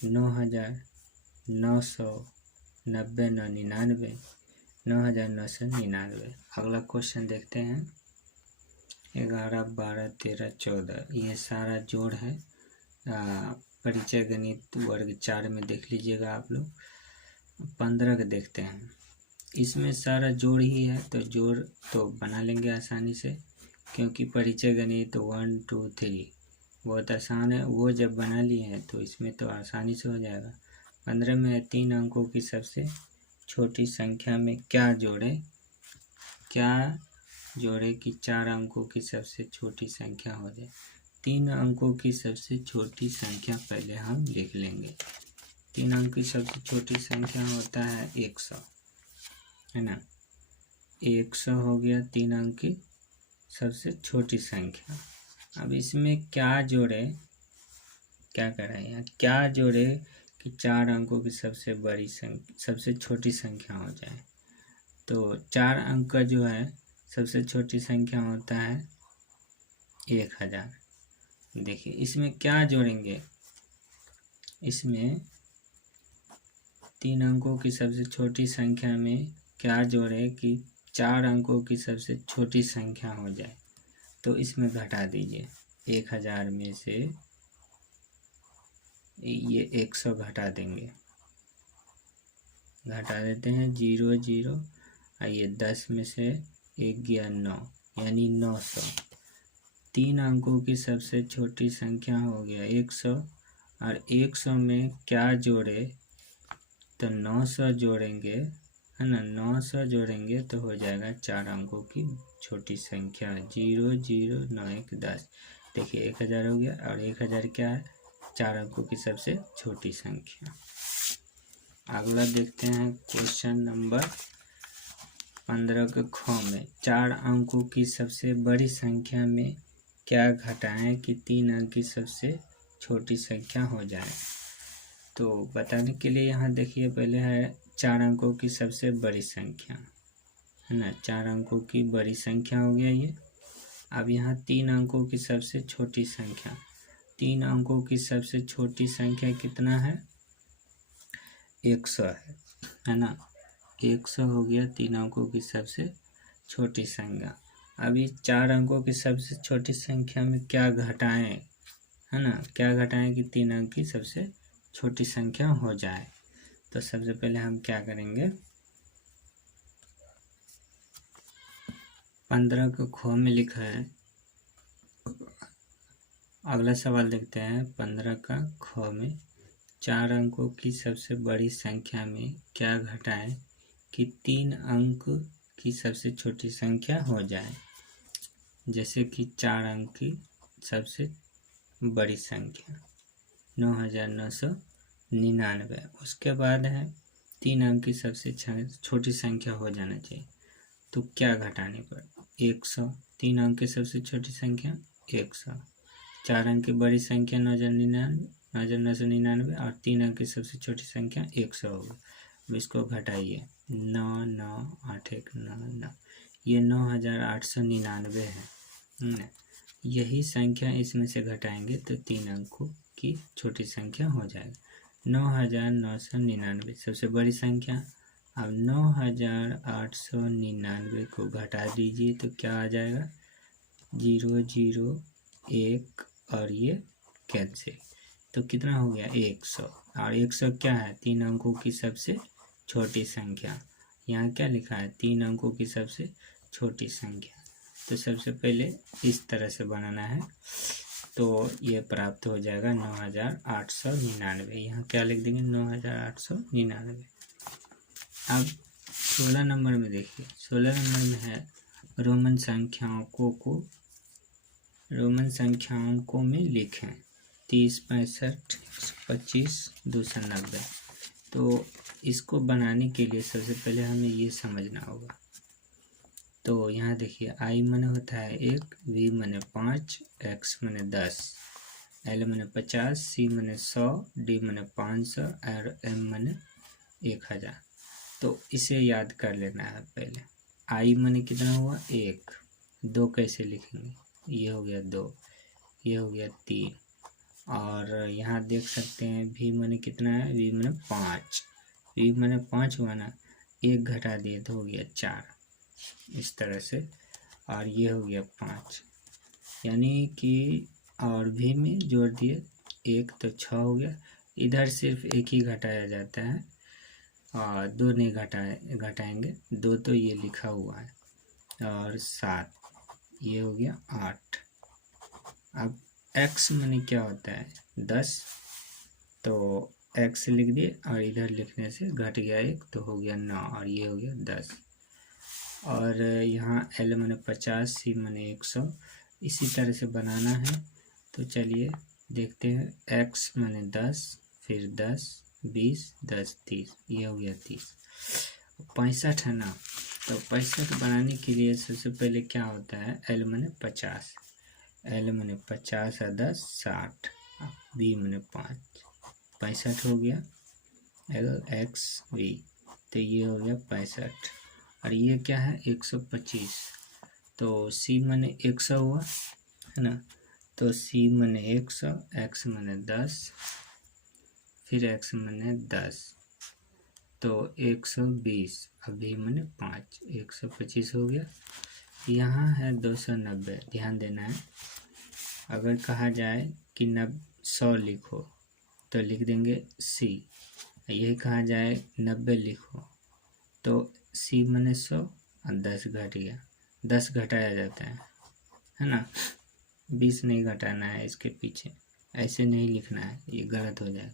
9999, 99, 9999। अगला क्वेश्चन देखते हैं। 11 12 13 14, ये सारा जोड़ है। परिचय गणित वर्ग 4 में देख लीजिएगा आप लोग। 15 के देखते हैं, इसमें सारा जोड़ ही है, तो जोड़ तो बना लेंगे आसानी से, क्योंकि परिचय गणित 1 2 3 बहुत आसान है। वो जब बना लिए हैं तो इसमें तो आसानी से हो जाएगा। 15 में 3 अंकों की सबसे छोटी संख्या में क्या जोड़े, क्या जोड़े कि 4 अंकों की सबसे छोटी संख्या हो जाए। 3 अंकों की सबसे छोटी संख्या पहले हम लिख लेंगे। 3 अंक की सबसे छोटी संख्या होता है 100 है ना। 100 हो गया 3 अंक की सबसे छोटी संख्या। अब इसमें क्या जोड़े, क्या करें यहाँ, क्या जोड़े कि 4 अंकों की सबसे बड़ी संख्या, सबसे छोटी संख्या हो जाए। तो 4 अंक का जो है सबसे छोटी संख्या होता है 1000। देखिए इसमें क्या जोड़ेंगे, इसमें 3 अंकों की सबसे छोटी संख्या में क्या जोड़े कि 4 अंकों की सबसे छोटी संख्या हो जाए। तो इसमें घटा दीजिए, 1000 में से ये 100 घटा देंगे, घटा देते हैं 0 0, आइए 10 में से 1 गया 9, यानी 900। 3 अंकों की सबसे छोटी संख्या हो गया 100, और 100 में क्या जोड़े, तो 900 जोड़ेंगे है ना, 900 जोड़ेंगे तो हो जाएगा 4 अंकों की छोटी संख्या 0 0 9 1 10। देखिए 1000 हो गया, और 1000 क्या है, 4 अंकों की सबसे छोटी संख्या। अगला देखते हैं क्वेश्चन नंबर 15 के ख में 4 अंकों की सबसे बड़ी संख्या में क्या घटाएं कि 3 अंक की सबसे छोटी संख्या हो जाए। तो बताने के लिए यहाँ देखिए, पहले है 4 अंकों की सबसे बड़ी संख्या है ना, 4 अंकों की बड़ी संख्या हो गया ये। अब यहाँ 3 अंकों की सबसे छोटी संख्या, 3 अंकों की सबसे छोटी संख्या कितना है, 100 है ना। 100 हो गया 3 अंकों की सबसे छोटी संख्या। अभी 4 अंकों की सबसे छोटी संख्या में क्या घटाएं है ना, क्या घटाएं कि 3 अंक की सबसे छोटी संख्या हो जाए। तो सबसे पहले हम क्या करेंगे, 15 को ख में लिखा है। अगला सवाल देखते हैं 15 का ख में 4 अंकों की सबसे बड़ी संख्या में क्या घटाएं कि 3 अंक की सबसे छोटी संख्या हो जाए। जैसे कि 4 अंक की सबसे बड़ी संख्या 9,999। उसके बाद है 3 अंक की सबसे छोटी संख्या हो जाना चाहिए। तो क्या घटाने पर? 100। 3 अंक की सबसे छोटी संख्या 100। 4 अंक की बड़ी संख्या 9,999 और 3 अंक की सबसे छोटी संख्या 100 होगी। अब इसको घटाइए, 9 9 8 1 9 9, ये 9,899 है ना। यही संख्या इसमें से घटाएंगे तो 3 अंकों की छोटी संख्या हो जाएगा। 9,999 सबसे बड़ी संख्या। अब 9,899 को घटा दीजिए तो क्या आ जाएगा? 0 0 1 और ये कैंसिल, तो कितना हो गया? 100। और 100 क्या है? 3 अंकों की सबसे छोटी संख्या। यहाँ क्या लिखा है? 3 अंकों की सबसे छोटी संख्या। तो सबसे पहले इस तरह से बनाना है, तो ये प्राप्त हो जाएगा 9,899। यहाँ क्या लिख देंगे? 9,899। अब 16 नंबर में देखिए, 16 नंबर में है रोमन संख्याओं में लिखें। 30 65 125 290। तो इसको बनाने के लिए सबसे पहले हमें ये समझना होगा। तो यहाँ देखिए, आई माने होता है 1, वी माने 5, एक्स माने 10, एल माने 50, सी माने 100, डी माने 500 और एम माने 1000। तो इसे याद कर लेना है पहले। आई माने कितना हुआ? 1। 2 कैसे लिखेंगे? ये हो गया 2, ये हो गया 3। और यहाँ देख सकते हैं वी माने कितना है? वी माने 5। वी माने 5 हुआ ना, 1 घटा दिए तो हो गया 4, इस तरह से। और ये हो गया 5, यानी कि और वी में जोड़ दिए 1 तो 6 हो गया। इधर सिर्फ 1 ही घटाया जाता है और 2 नहीं घटाएंगे, 2 तो ये लिखा हुआ है, और 7, ये हो गया 8। अब x माने क्या होता है? 10, तो x लिख दिए और इधर लिखने से घट गया 1 तो हो गया 9 और ये हो गया 10। और यहाँ l माने 50, c माने 100, इसी तरह से बनाना है। तो चलिए देखते हैं। x माने 10, फिर 10 20 10 30, ये हो गया 30। 65 है ना, तो 65 बनाने के लिए सबसे पहले क्या होता है? l माने 50, l माने 50 और 10 60, v माने 5, 65 हो गया l x v, तो ये हो गया 65। और ये क्या है? 125। तो c माने 100 हुआ है ना, तो c माने 100, x माने 10, फिर x माने 10, तो 120, अब v माने 5, 125 हो गया। यहाँ है 290, ध्यान देना है। अगर कहा जाए कि 100 लिखो तो लिख देंगे c, यही कहा जाए 90 लिखो तो c माने 100 और 10 घट गया, 10 घटाया जाता है ना, 20 नहीं घटाना है इसके पीछे, ऐसे नहीं लिखना है, ये गलत हो जाएगा।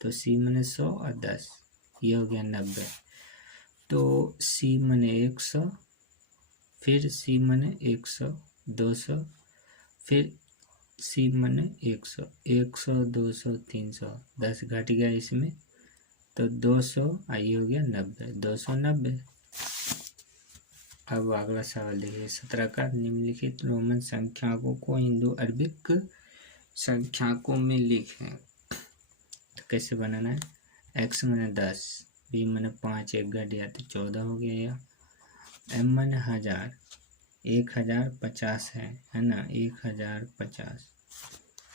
तो c माने 100 और 10, ये हो गया 90। तो c माने 100, फिर c माने 100 200, फिर c माने 100 100 200 300, 10 घट गया इसमें तो 200, ये हो गया 90, 290। अब अगला सवाल देखिए 17 का, निम्नलिखित रोमन संख्याकों को हिंदू अरबिक संख्याकों में लिखें। तो कैसे बनाना है? x माने 10, b माने 5, 1 घट गया तो 14 हो गया, m माने 1000, 1050 है ना, 1050।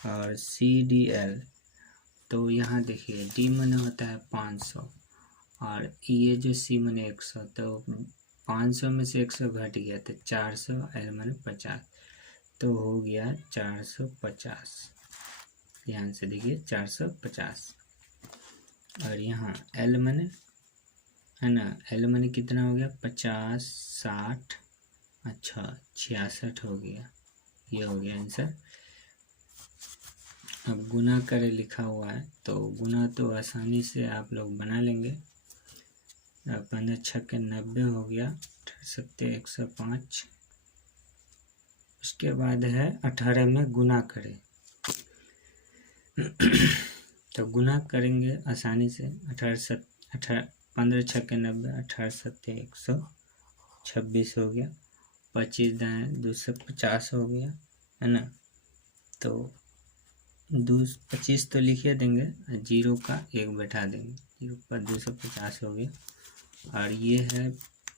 और CDL, तो यहाँ देखिए D माने होता है 500 और ये जो C माने 100, तो 500 में से 100 घट गया तो 400, L माने 50, तो हो गया 450। ध्यान से देखिए 450। और यहाँ L माने है ना, L माने कितना हो गया? 50 60, अच्छा 66 हो गया, ये हो गया आंसर। अब गुना करे लिखा हुआ है, तो गुना तो आसानी से आप लोग बना लेंगे। 15 छक्के 90 हो गया, 105। उसके बाद है 18 में गुना करें। तो गुना करेंगे आसानी से। 15 छक्के 90, 18 सत्ते 126 हो गया। 25 दाएँ 250 हो गया, है ना। तो 25 तो लिखे देंगे, 0 का 1 बैठा देंगे, 0 पर 250 हो गया। और ये है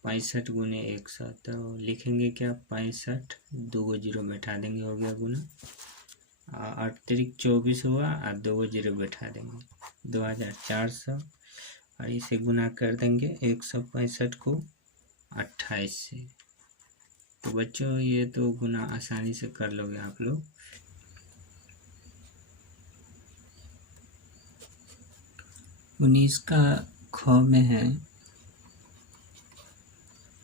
65 गुने 100, तो लिखेंगे क्या 65, 2 0 बैठा देंगे, हो गया गुना। अतिरिक्त 24 हुआ और 2 0 बैठा देंगे, 2400। और इसे गुना कर देंगे 165 को 28 से। तो बच्चों ये तो गुना आसानी से कर लोगे आप लोग। उन्नीस का ख में है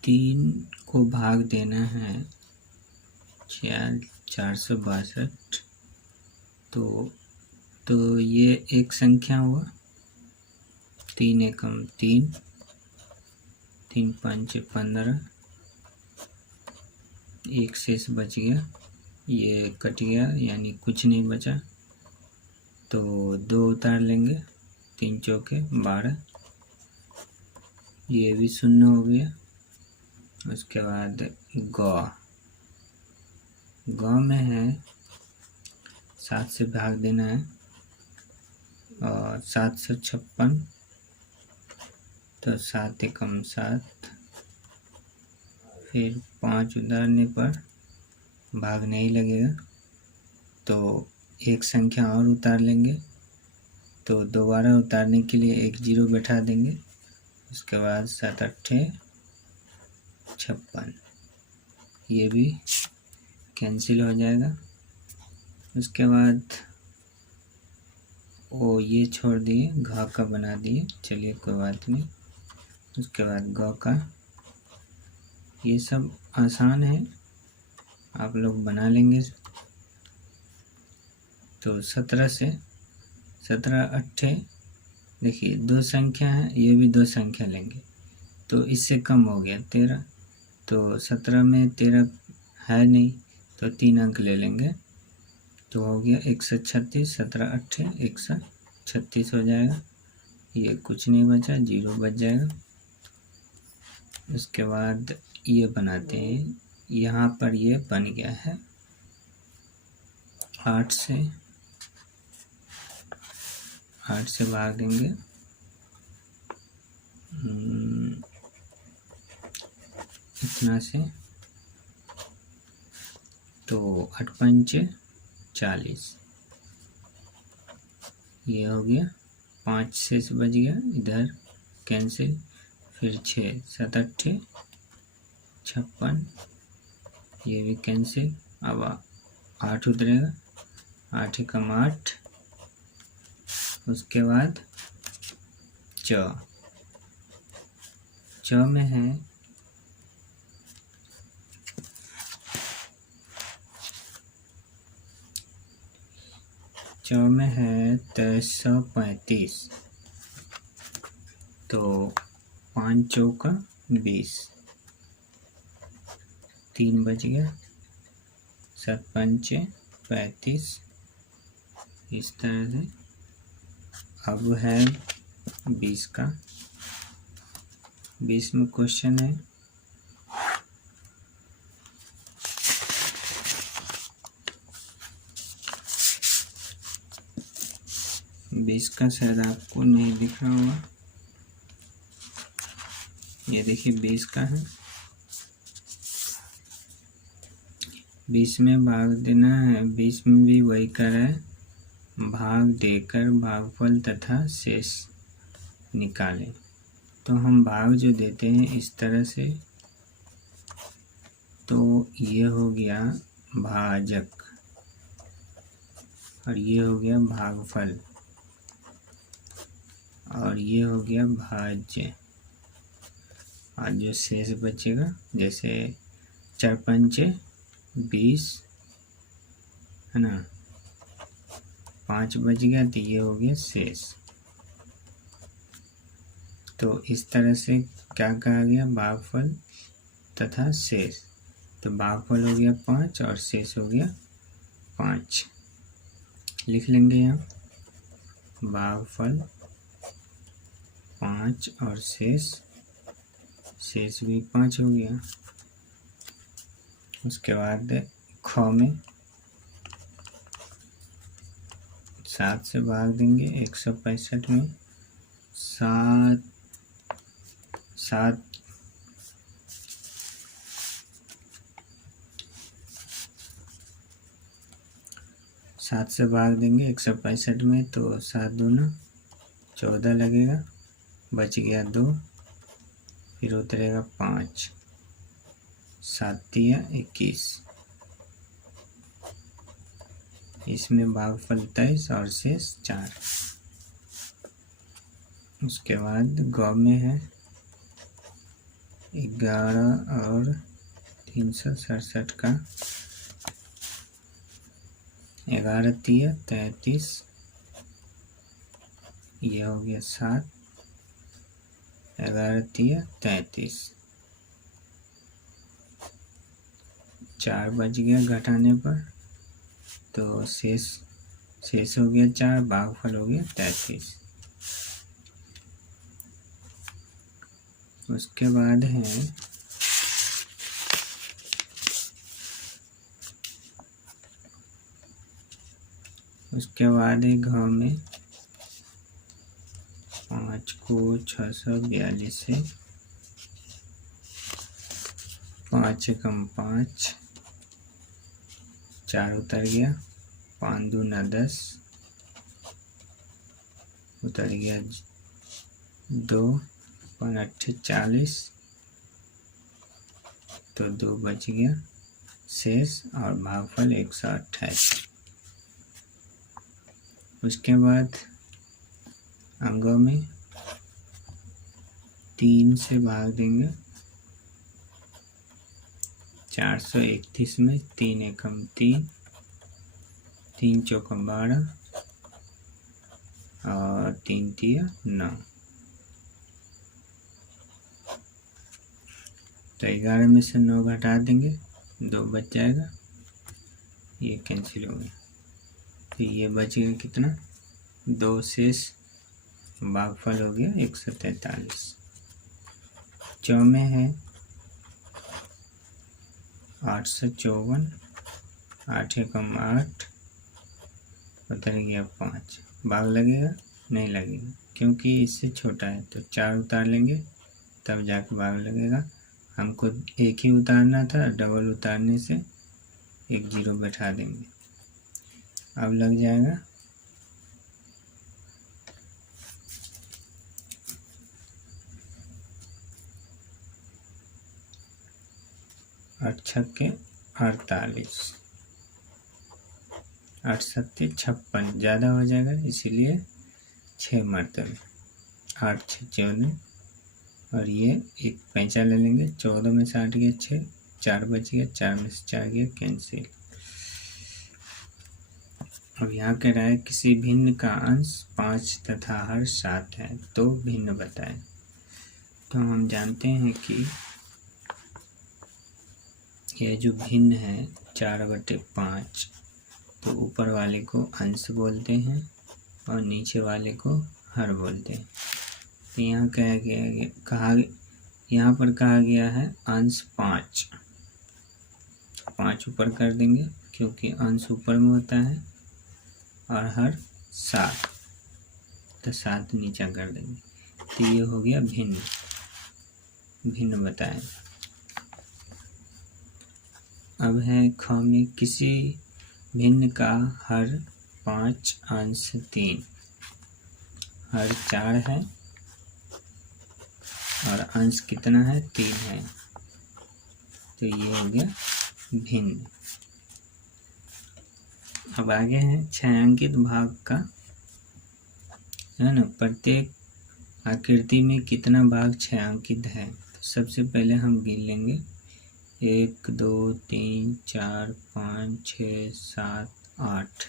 3 को भाग देना है 462। तो ये एक संख्या हुआ, 3 एकम 3, 3 पंच 15, एक शेष बच गया, ये कट गया यानी कुछ नहीं बचा। तो 2 उतार लेंगे, 3 चौके 12, ये भी 0 हो गया। उसके बाद ग में है 7 से भाग देना है और 756, तो 7 एकम 7, फिर 5 उतारने पर भाग नहीं लगेगा, तो एक संख्या और उतार लेंगे। तो दोबारा उतारने के लिए एक 0 बैठा देंगे। उसके बाद 7 8 56, ये भी कैंसिल हो जाएगा। उसके बाद ये छोड़ दिए, घ का बना दिए, चलिए कोई बात नहीं। उसके बाद ग का, ये सब आसान है, आप लोग बना लेंगे। तो 17 से 17 8, देखिए 2 संख्या है, ये भी 2 संख्या लेंगे, तो इससे कम हो गया 13। तो 17 में 13 है नहीं, तो 3 अंक ले लेंगे, तो हो गया 136। 17 8 136 हो जाएगा, ये कुछ नहीं बचा, 0 बच जाएगा। उसके बाद ये बनाते हैं, यहाँ पर ये बन गया है 8 से भाग देंगे, इतना से, तो 8 पंच 40, ये हो गया। 5 शेष बच गया, इधर कैंसिल। फिर 6 7 8 56, ये भी कैंसिल। अब 8 उतरेगा, 8 एकम 8। उसके बाद च में है 335, तो 5 चौका 20, 3 बच गया, 7 पंच 35, इस तरह से। अब है 20 का, 20 में क्वेश्चन है, बीस का शायद आपको नहीं दिख रहा होगा, ये देखिए 20 का है। 20 में भाग देना है, 20 में भी वही कर रहा है, भाग देकर भागफल तथा शेष निकालें। तो हम भाग जो देते हैं इस तरह से, तो ये हो गया भाजक और ये हो गया भागफल और ये हो गया भाज्य। और जो शेष बचेगा, जैसे 4 पंच 20 है ना, 5 बच गया, तो ये हो गया शेष। तो इस तरह से क्या कहा गया, भागफल तथा शेष। तो भागफल हो गया 5 और शेष हो गया 5, लिख लेंगे यहाँ। भागफल 5 और शेष भी 5 हो गया। उसके बाद ख में 7 से भाग देंगे 165 में। 7 से भाग देंगे 165 में, तो 7 दूना 14 लगेगा, बच गया 2, फिर उतरेगा 5, 7 तिया 21। इसमें भागफल 23 और शेष 4। उसके बाद ग में है 11 और 367 का 11 तिया 33, ये हो गया 7, 11 तिया 33, 4 बच गया घटाने पर, तो शेष हो गया 4, भागफल हो गया 33। उसके बाद है घ में 5 को 642 से 5 एकम 5, 4 उतर गया, 5 दूना 10, उतर गया 2, 5 8 40, तो 2 बच गया शेष, और भागफल 128। उसके बाद अंग में 3 से भाग देंगे 431 में। 3 एकम 3, 3 चौकम 12 और 3 तिया 9, तो 11 में से 9 घटा देंगे, 2 बच जाएगा, ये कैंसिल हो गया, तो ये बच गया कितना 2 शेष, भागफल हो गया 143। च में है 854, 8 एकम 8, उतर गया 5, भाग लगेगा नहीं लगेगा, क्योंकि इससे छोटा है, तो 4 उतार लेंगे तब जाके भाग लगेगा। हमको एक ही उतारना था, डबल उतारने से एक 0 बैठा देंगे, अब लग जाएगा। आठ छक्के 48, 8 सत्ते 56, ज़्यादा हो जाएगा इसीलिए 6 मरतबे, 8 6 14, और ये एक पैंचा ले लेंगे, 14 में से 8 गया 6, 4 बच गया, 4 में से 4 गया कैंसिल। अब यहाँ कह रहा है किसी भिन्न का अंश 5 तथा हर 7 है, तो भिन्न बताएं। तो हम जानते हैं कि यह जो भिन्न है 4/5, तो ऊपर वाले को अंश बोलते हैं और नीचे वाले को हर बोलते हैं। तो यहाँ यहाँ पर कहा गया है अंश 5, 5 ऊपर कर देंगे क्योंकि अंश ऊपर में होता है, और हर 7, तो 7 नीचा कर देंगे, तो ये हो गया भिन्न बताएं। अब है ख में किसी भिन्न का हर 5 अंश 3, हर 4 है और अंश कितना है 3 है, तो ये हो गया भिन्न। अब आगे है छायांकित भाग का, है ना, प्रत्येक आकृति में कितना भाग छायांकित है। तो सबसे पहले हम गिन लेंगे 1 2 3 4 5 6 7 8,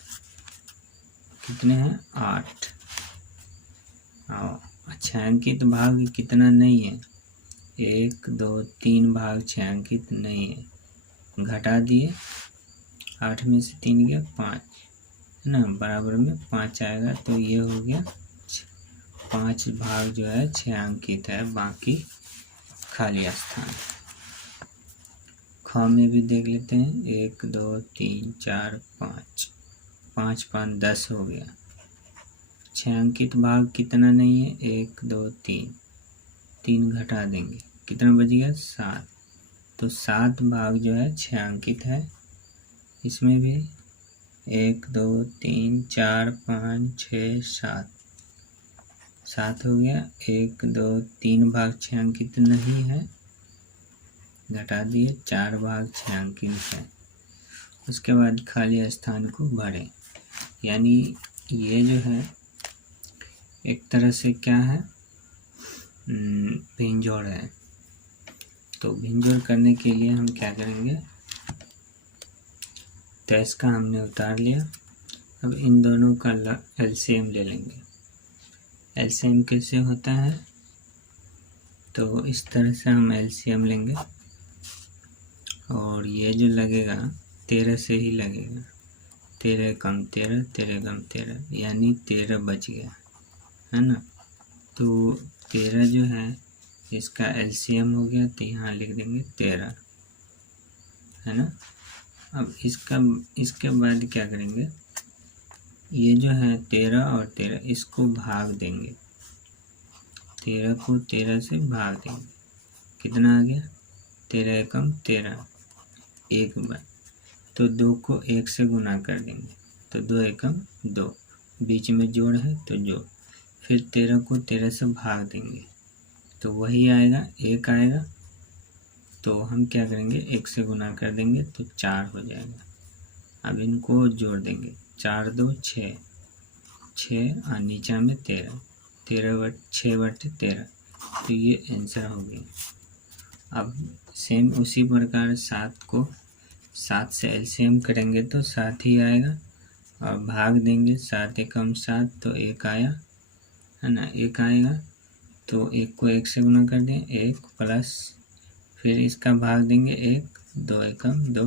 कितने हैं 8। छायांकित भाग कितना नहीं है, 1 2 3 भाग छायांकित नहीं है, घटा दिए, 8 में से 3 गया 5, है ना, बराबर में 5 आएगा, तो ये हो गया 5 भाग जो है 6 अंकित है, बाकी खाली स्थान। ख में भी देख लेते हैं, 1 2 3 4 5, 5 5 10 हो गया। 6 अंकित भाग कितना नहीं है, 1 2 3, 3 घटा देंगे, कितना बच गया 7, तो 7 भाग जो है 6 अंकित है। इसमें भी 1 2 3 4 5 6 7, 7 हो गया। 1 2 3 भाग 6 अंकित नहीं है, घटा दिए, 4 भाग 6 अंकित है। उसके बाद खाली स्थान को भरें, यानी ये जो है एक तरह से क्या है, भिंजोड़ है। तो भिंजोड़ करने के लिए हम क्या करेंगे, तो इसका हमने उतार लिया। अब इन दोनों का एलसीएम ले लेंगे। एलसीएम कैसे होता है, तो इस तरह से हम एलसीएम लेंगे, और ये जो लगेगा 13 से ही लगेगा, 13 कम 13, 13 कम 13, यानी 13 बच गया, है ना। तो 13 जो है इसका एलसीएम हो गया, तो यहाँ लिख देंगे 13, है ना। अब इसके बाद क्या करेंगे, ये जो है 13 और 13 इसको भाग देंगे, 13 को 13 से भाग देंगे, कितना आ गया, 13 एकम 13, 1 बार, तो 2 को 1 से गुना कर देंगे, तो 2 एकम 2, बीच में जोड़ है तो जोड़, फिर 13 को 13 से भाग देंगे, तो वही आएगा 1 आएगा, तो हम क्या करेंगे 1 से गुना कर देंगे तो 4 हो जाएगा। अब इनको जोड़ देंगे, 4 2 6, 6 और नीचा में 13, 6 बटे 13, तो ये आंसर हो गया। अब सेम उसी प्रकार 7 को 7 से एलसीएम करेंगे तो 7 ही आएगा, और भाग देंगे, 7 एकम 7, तो 1 आया, है ना, 1 आएगा, तो 1 को 1 से गुना कर दें, 1 प्लस, फिर इसका भाग देंगे 1, 2 एकम 2,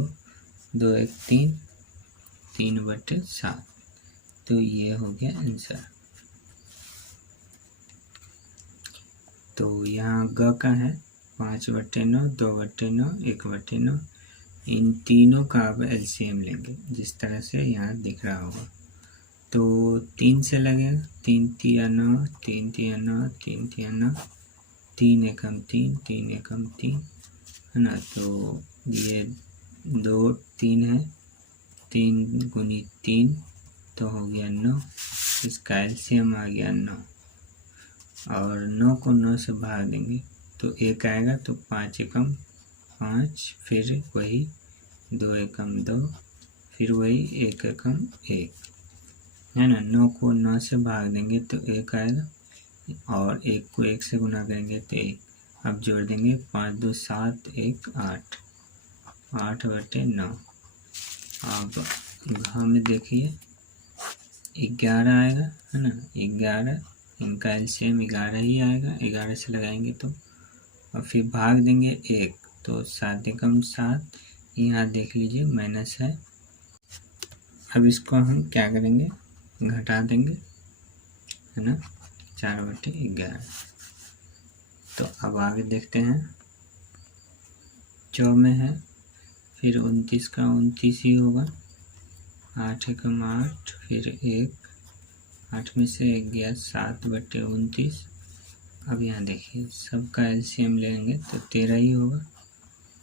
2 1 3, 3 बटे 7, तो ये हो गया आंसर। तो यहाँ ग का है 5 बटे 9, 2 बटे 9, 1 बटे 9, इन तीनों का अब एलसीएम लेंगे, जिस तरह से यहाँ दिख रहा होगा। तो 3 से लगेगा, 3 तिया 9, 3 तिया 9, 3 तिया 9, 3 एकम 3, 3 एकम 3, है ना। तो ये 2 3 है, 3 गुनी 3, तो हो गया 9, इसका एलसीएम आ गया 9, और 9 को 9 से भाग देंगे तो 1 आएगा, तो 5 एकम 5, फिर वही 2 एकम 2, फिर वही 1 एकम 1, है ना। 9 को 9 से भाग देंगे तो 1 आएगा, और 1 को 1 से गुना करेंगे तो 1, अब जोड़ देंगे, 5 2 7, 1 8, 8 बटे 9। अब घ में देखिए 11 आएगा, है ना, 11, इनका एलसीएम 11 ही आएगा, 11 से लगाएंगे तो, और फिर भाग देंगे 1, तो 7 एकम 7, यहाँ देख लीजिए माइनस है। अब इसको हम क्या करेंगे, घटा देंगे, है ना, 4 बटे 11। तो अब आगे देखते हैं, 4 में है, फिर 29 का 29 ही होगा, 8 एकम 8, फिर 1, 8 में से 1 गया, 7 बटे 29। अब यहाँ देखिए सबका एलसीएम लेंगे तो 13 ही होगा,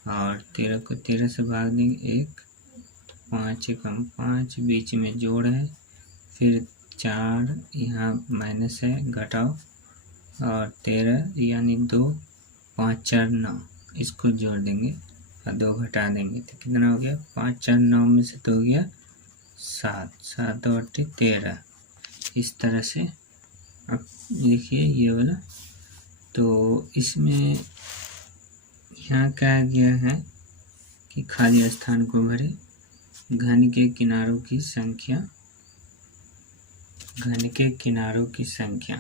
और 13 को 13 से भाग देंगे 1, 5 एकम 5, बीच में जोड़ है, फिर 4, यहाँ माइनस है, घटाओ, और 13 यानी 2, 5 4 9, इसको जोड़ देंगे और 2 घटा देंगे तो कितना हो गया, 5 4 9 में से 2 गया 7, 7 बटे 13, इस तरह से। अब देखिए ये वाला, तो इसमें यहाँ कहा गया है कि खाली स्थान को भरे, घन के किनारों की संख्या, घन के किनारों की संख्या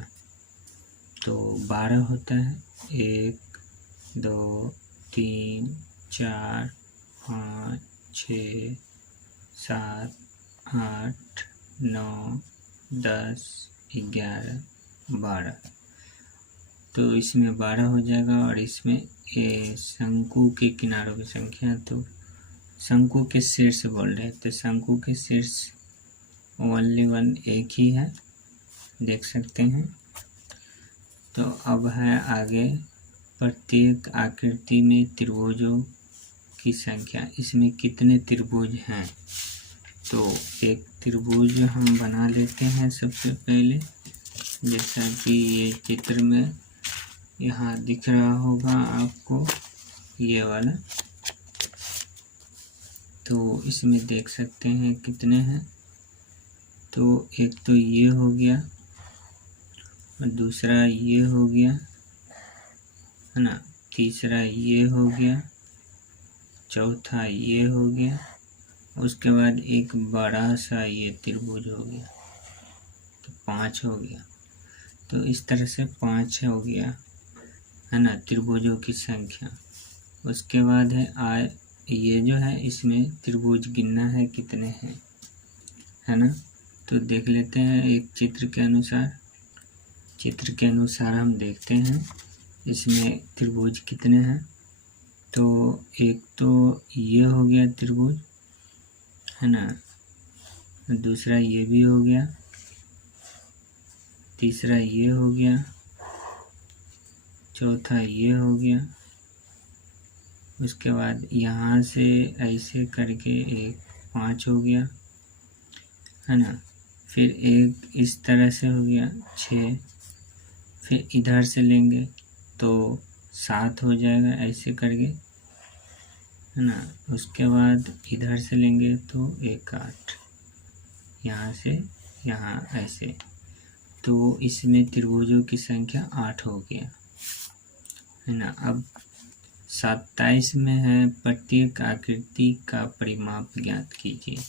तो 12 होता है, 1 2 3 4 5 6 7 8 9, 10, 11, 12। तो इसमें 12 हो जाएगा और इसमें शंकु के किनारों की संख्या, तो शंकु के शीर्ष बोल रहे हैं, तो शंकु के शीर्ष ओनली वन एक ही है, देख सकते हैं। तो अब है आगे प्रत्येक आकृति में त्रिभुजों की संख्या, इसमें कितने त्रिभुज हैं। तो एक त्रिभुज हम बना लेते हैं सबसे पहले, जैसा कि ये चित्र में यहाँ दिख रहा होगा आपको ये वाला। तो इसमें देख सकते हैं कितने हैं। तो एक तो ये हो गया और दूसरा ये हो गया, है ना, तीसरा ये हो गया, चौथा ये हो गया, उसके बाद एक बड़ा सा ये त्रिभुज हो गया, तो 5 हो गया। तो इस तरह से 5 हो गया, है ना, त्रिभुजों की संख्या। उसके बाद है ये जो है इसमें त्रिभुज गिनना है कितने हैं, है ना। तो देख लेते हैं एक चित्र के अनुसार हम देखते हैं इसमें त्रिभुज कितने हैं। तो एक तो ये हो गया त्रिभुज, है ना, दूसरा ये भी हो गया, तीसरा ये हो गया, चौथा ये हो गया, उसके बाद यहाँ से ऐसे करके एक 5 हो गया, है ना। फिर एक इस तरह से हो गया 6, फिर इधर से लेंगे तो 7 हो जाएगा ऐसे करके, है ना। उसके बाद इधर से लेंगे तो 1 8, यहाँ से यहाँ ऐसे। तो इसमें त्रिभुजों की संख्या 8 हो गया, है ना। अब 27 में है प्रत्येक आकृति का परिमाप ज्ञात कीजिए।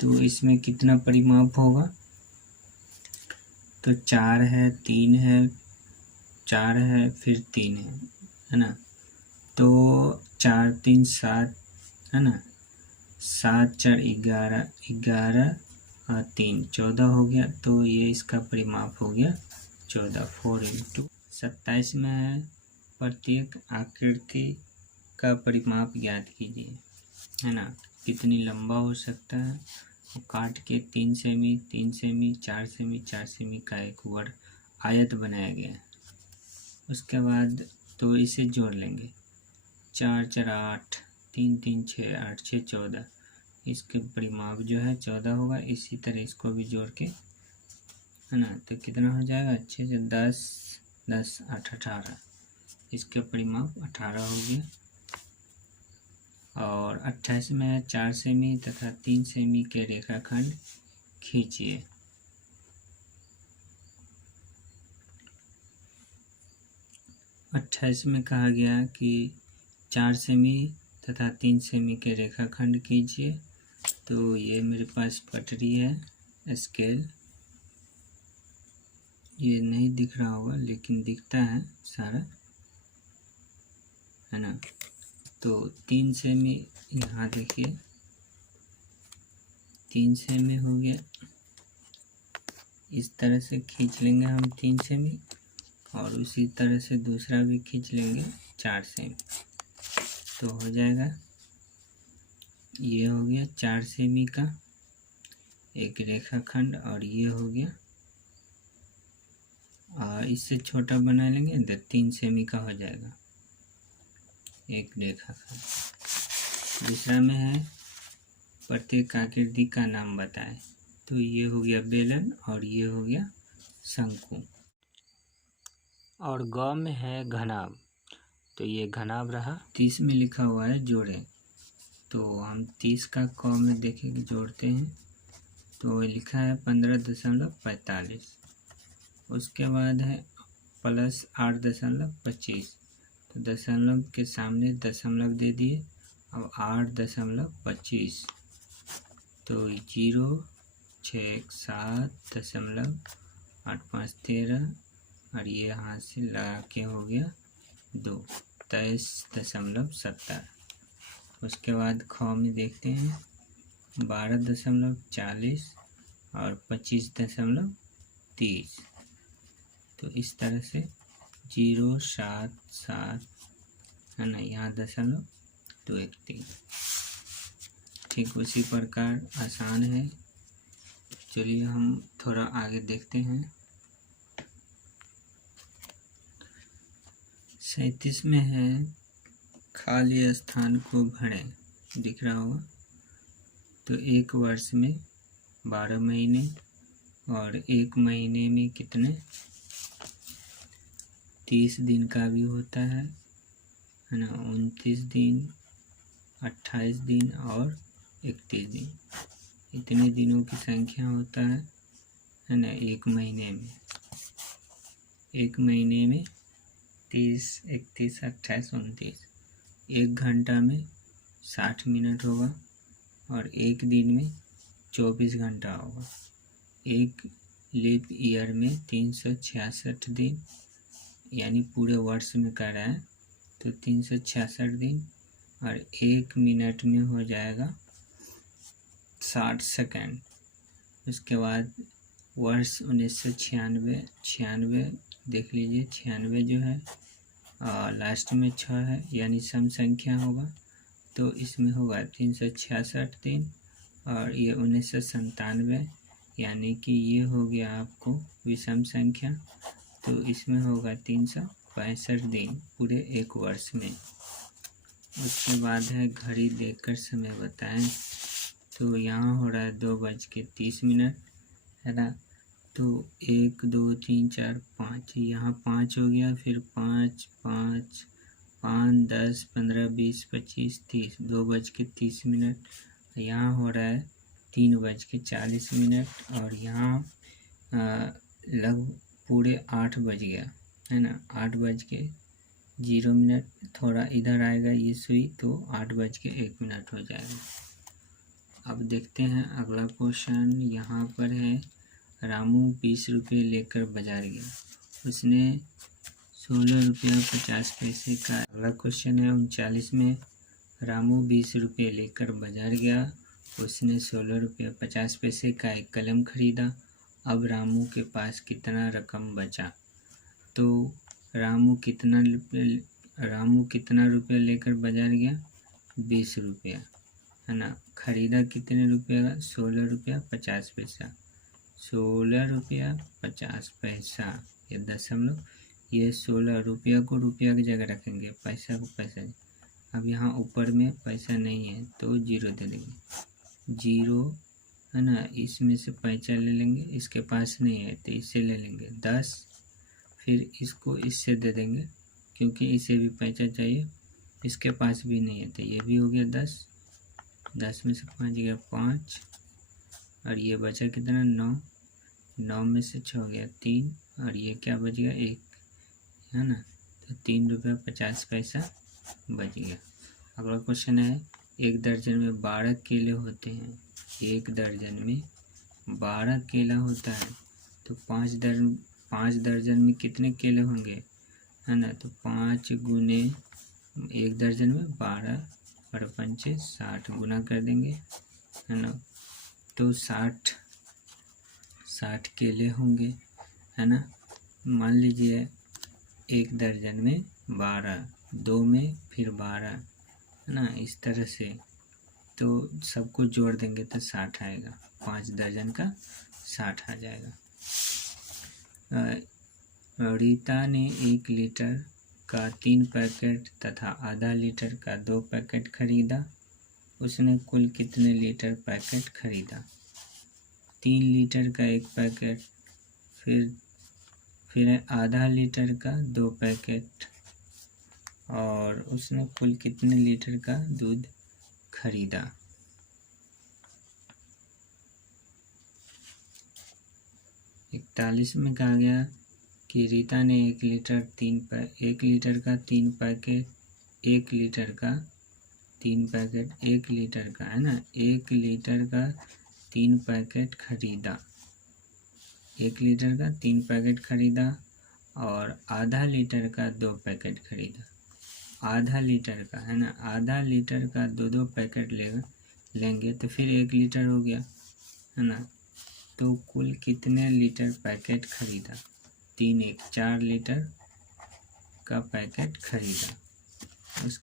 तो इसमें कितना परिमाप होगा। तो 4 है, 3 है, 4 है, फिर 3 है ना। तो 4 3 7, है ना, 7 4 11, 11 और 3 14 हो गया। तो ये इसका परिमाप हो गया 14। 4 × 27 में है प्रत्येक आकृति का परिमाप ज्ञात कीजिए, है ना। कितनी लंबा हो सकता है, वो काट के 3 सेमी, 3 सेमी, 4 सेमी, 4 सेमी का एक वर्ग आयत बनाया गया है। उसके बाद तो इसे जोड़ लेंगे, 4 4 8, 3 3 6, 8 6 14। इसके परिमाप जो है 14 होगा। इसी तरह इसको भी जोड़ के, है ना, तो कितना हो जाएगा अच्छे से 10 10 8 18। इसके परिमाप 18 हो गया। और 28 में 4 सेमी तथा 3 सेमी के रेखाखंड खींचिए। अट्ठाईस में कहा गया कि 4 सेमी तथा 3 सेमी के रेखाखंड कीजिए। तो ये मेरे पास पटरी है, स्केल, ये नहीं दिख रहा होगा लेकिन दिखता है सारा, है ना। तो 3 सेमी यहाँ देखिए 3 सेमी हो गया। इस तरह से खींच लेंगे हम 3 सेमी और उसी तरह से दूसरा भी खींच लेंगे 4 सेमी। तो हो जाएगा, ये हो गया 4 सेमी का एक रेखाखंड और ये हो गया, और इससे छोटा बना लेंगे तो 3 सेमी का हो जाएगा एक रेखाखंड। दूसरा में है प्रत्येक आकृति का नाम बताएं। तो ये हो गया बेलन और ये हो गया शंकु। और ग में है घनाभ, तो ये घनाभ रहा। 30 में लिखा हुआ है जोड़ें, तो हम 30 का क में देखेंगे जोड़ते हैं। तो लिखा है 15.45। उसके बाद है प्लस 8.25, तो दशमलव के सामने दशमलव दे दिए। अब 8.25, तो 0 6 7 दशमलव 8 5 13, और ये यहाँ से लगा के हो गया 2 23.70। उसके बाद ख में देखते हैं 12.40 और 25.30। तो इस तरह से 077 है ना, यहाँ 0.213। ठीक उसी प्रकार आसान है। चलिए हम थोड़ा आगे देखते हैं। 37 में है खाली स्थान को भरें, दिख रहा होगा। तो एक वर्ष में 12 महीने और एक महीने में कितने 30 दिन का भी होता है ना, 29 दिन, 28 दिन और 31 दिन। इतने दिनों की संख्या होता है ना एक महीने में। एक महीने में 30, 31, 28, 29। एक घंटा में 60 मिनट होगा और एक दिन में 24 घंटा होगा। एक लीप ईयर में 366 दिन, यानी पूरे वर्ष में कर रहा है तो 366 दिन, और एक मिनट में हो जाएगा 60 सेकेंड। उसके बाद वर्ष 1996 देख लीजिए, 96 जो है लास्ट में 6 है, यानी सम संख्या होगा। तो इसमें होगा 366 दिन, और ये 1997, यानी कि ये हो गया आपको विषम संख्या। तो इसमें होगा 365 दिन पूरे एक वर्ष में। उसके बाद है घड़ी देखकर समय बताएं। तो यहाँ हो रहा है 2:30 है ना। तो 1, 2, 3, 4, 5, यहाँ 5 हो गया, फिर 5, 5, 5, 10, 15, 20, 25, 30, 2:30। यहाँ हो रहा है 3:40, और यहाँ लगभग पूरे 8 बज गया है ना, 8:0। थोड़ा इधर आएगा ये सुई तो 8:01 हो जाएगा। अब देखते हैं अगला क्वेश्चन। यहाँ पर है रामू 20 रुपये लेकर बाजार गया, उसने 16 रुपया 50 पैसे का। अगला क्वेश्चन है 39 में रामू 20 रुपये लेकर बाजार गया, उसने 16 रुपया 50 पैसे का एक कलम खरीदा। अब रामू के पास कितना रकम बचा? तो रामू कितना रुपया लेकर बाजार गया? 20 रुपया है ना। खरीदा कितने रुपये का? 16 रुपया 50 पैसा। 16 रुपया 50 पैसा, ये दशमलव, ये 16 रुपया को रुपया की जगह रखेंगे, पैसा को पैसा। अब यहाँ ऊपर में पैसा नहीं है तो 0 दे देंगे, 0 है ना। इसमें से पैसा ले लेंगे, इसके पास नहीं है तो इससे ले लेंगे 10, फिर इसको इससे दे देंगे क्योंकि इसे भी पैसा चाहिए, इसके पास भी नहीं है तो ये भी हो गया 10। 10 में से 5 गया 5, और ये बचा कितना 9, 9 में से 6 गया 3, और ये क्या बच गया 1 है ना। तो 3 रुपया 50 पैसा बच गया। अगला क्वेश्चन है एक दर्जन में 12 केले होते हैं। एक दर्जन में 12 केला होता है तो 5 दर्जन में कितने केले होंगे है ना। तो 5 गुने एक दर्जन में 12 और 5 60 गुना कर देंगे है ना। तो 60 केले होंगे है ना। मान लीजिए एक दर्जन में 12, 2 में फिर 12 है ना, इस तरह से। तो सबको जोड़ देंगे तो 60 आएगा, 5 दर्जन का 60 आ जाएगा। रीता ने 1 लीटर का 3 पैकेट तथा आधा लीटर का 2 पैकेट खरीदा, उसने कुल कितने लीटर पैकेट खरीदा? 3 लीटर का 1 पैकेट, फिर आधा लीटर का 2 पैकेट, और उसने कुल कितने लीटर का दूध खरीदा? इकतालीस में कहा गया कि रीता ने 1 लीटर का 3 पैकेट, 1 लीटर का 3 पैकेट, 1 लीटर का है ना, 1 लीटर का 3 पैकेट खरीदा। 1 लीटर का 3 पैकेट खरीदा और आधा लीटर का 2 पैकेट खरीदा। आधा लीटर का है ना, आधा लीटर का 2 पैकेट लेगा, लेंगे तो फिर 1 लीटर हो गया, है ना। तो कुल कितने लीटर पैकेट खरीदा? 3 1 4 लीटर का पैकेट खरीदा।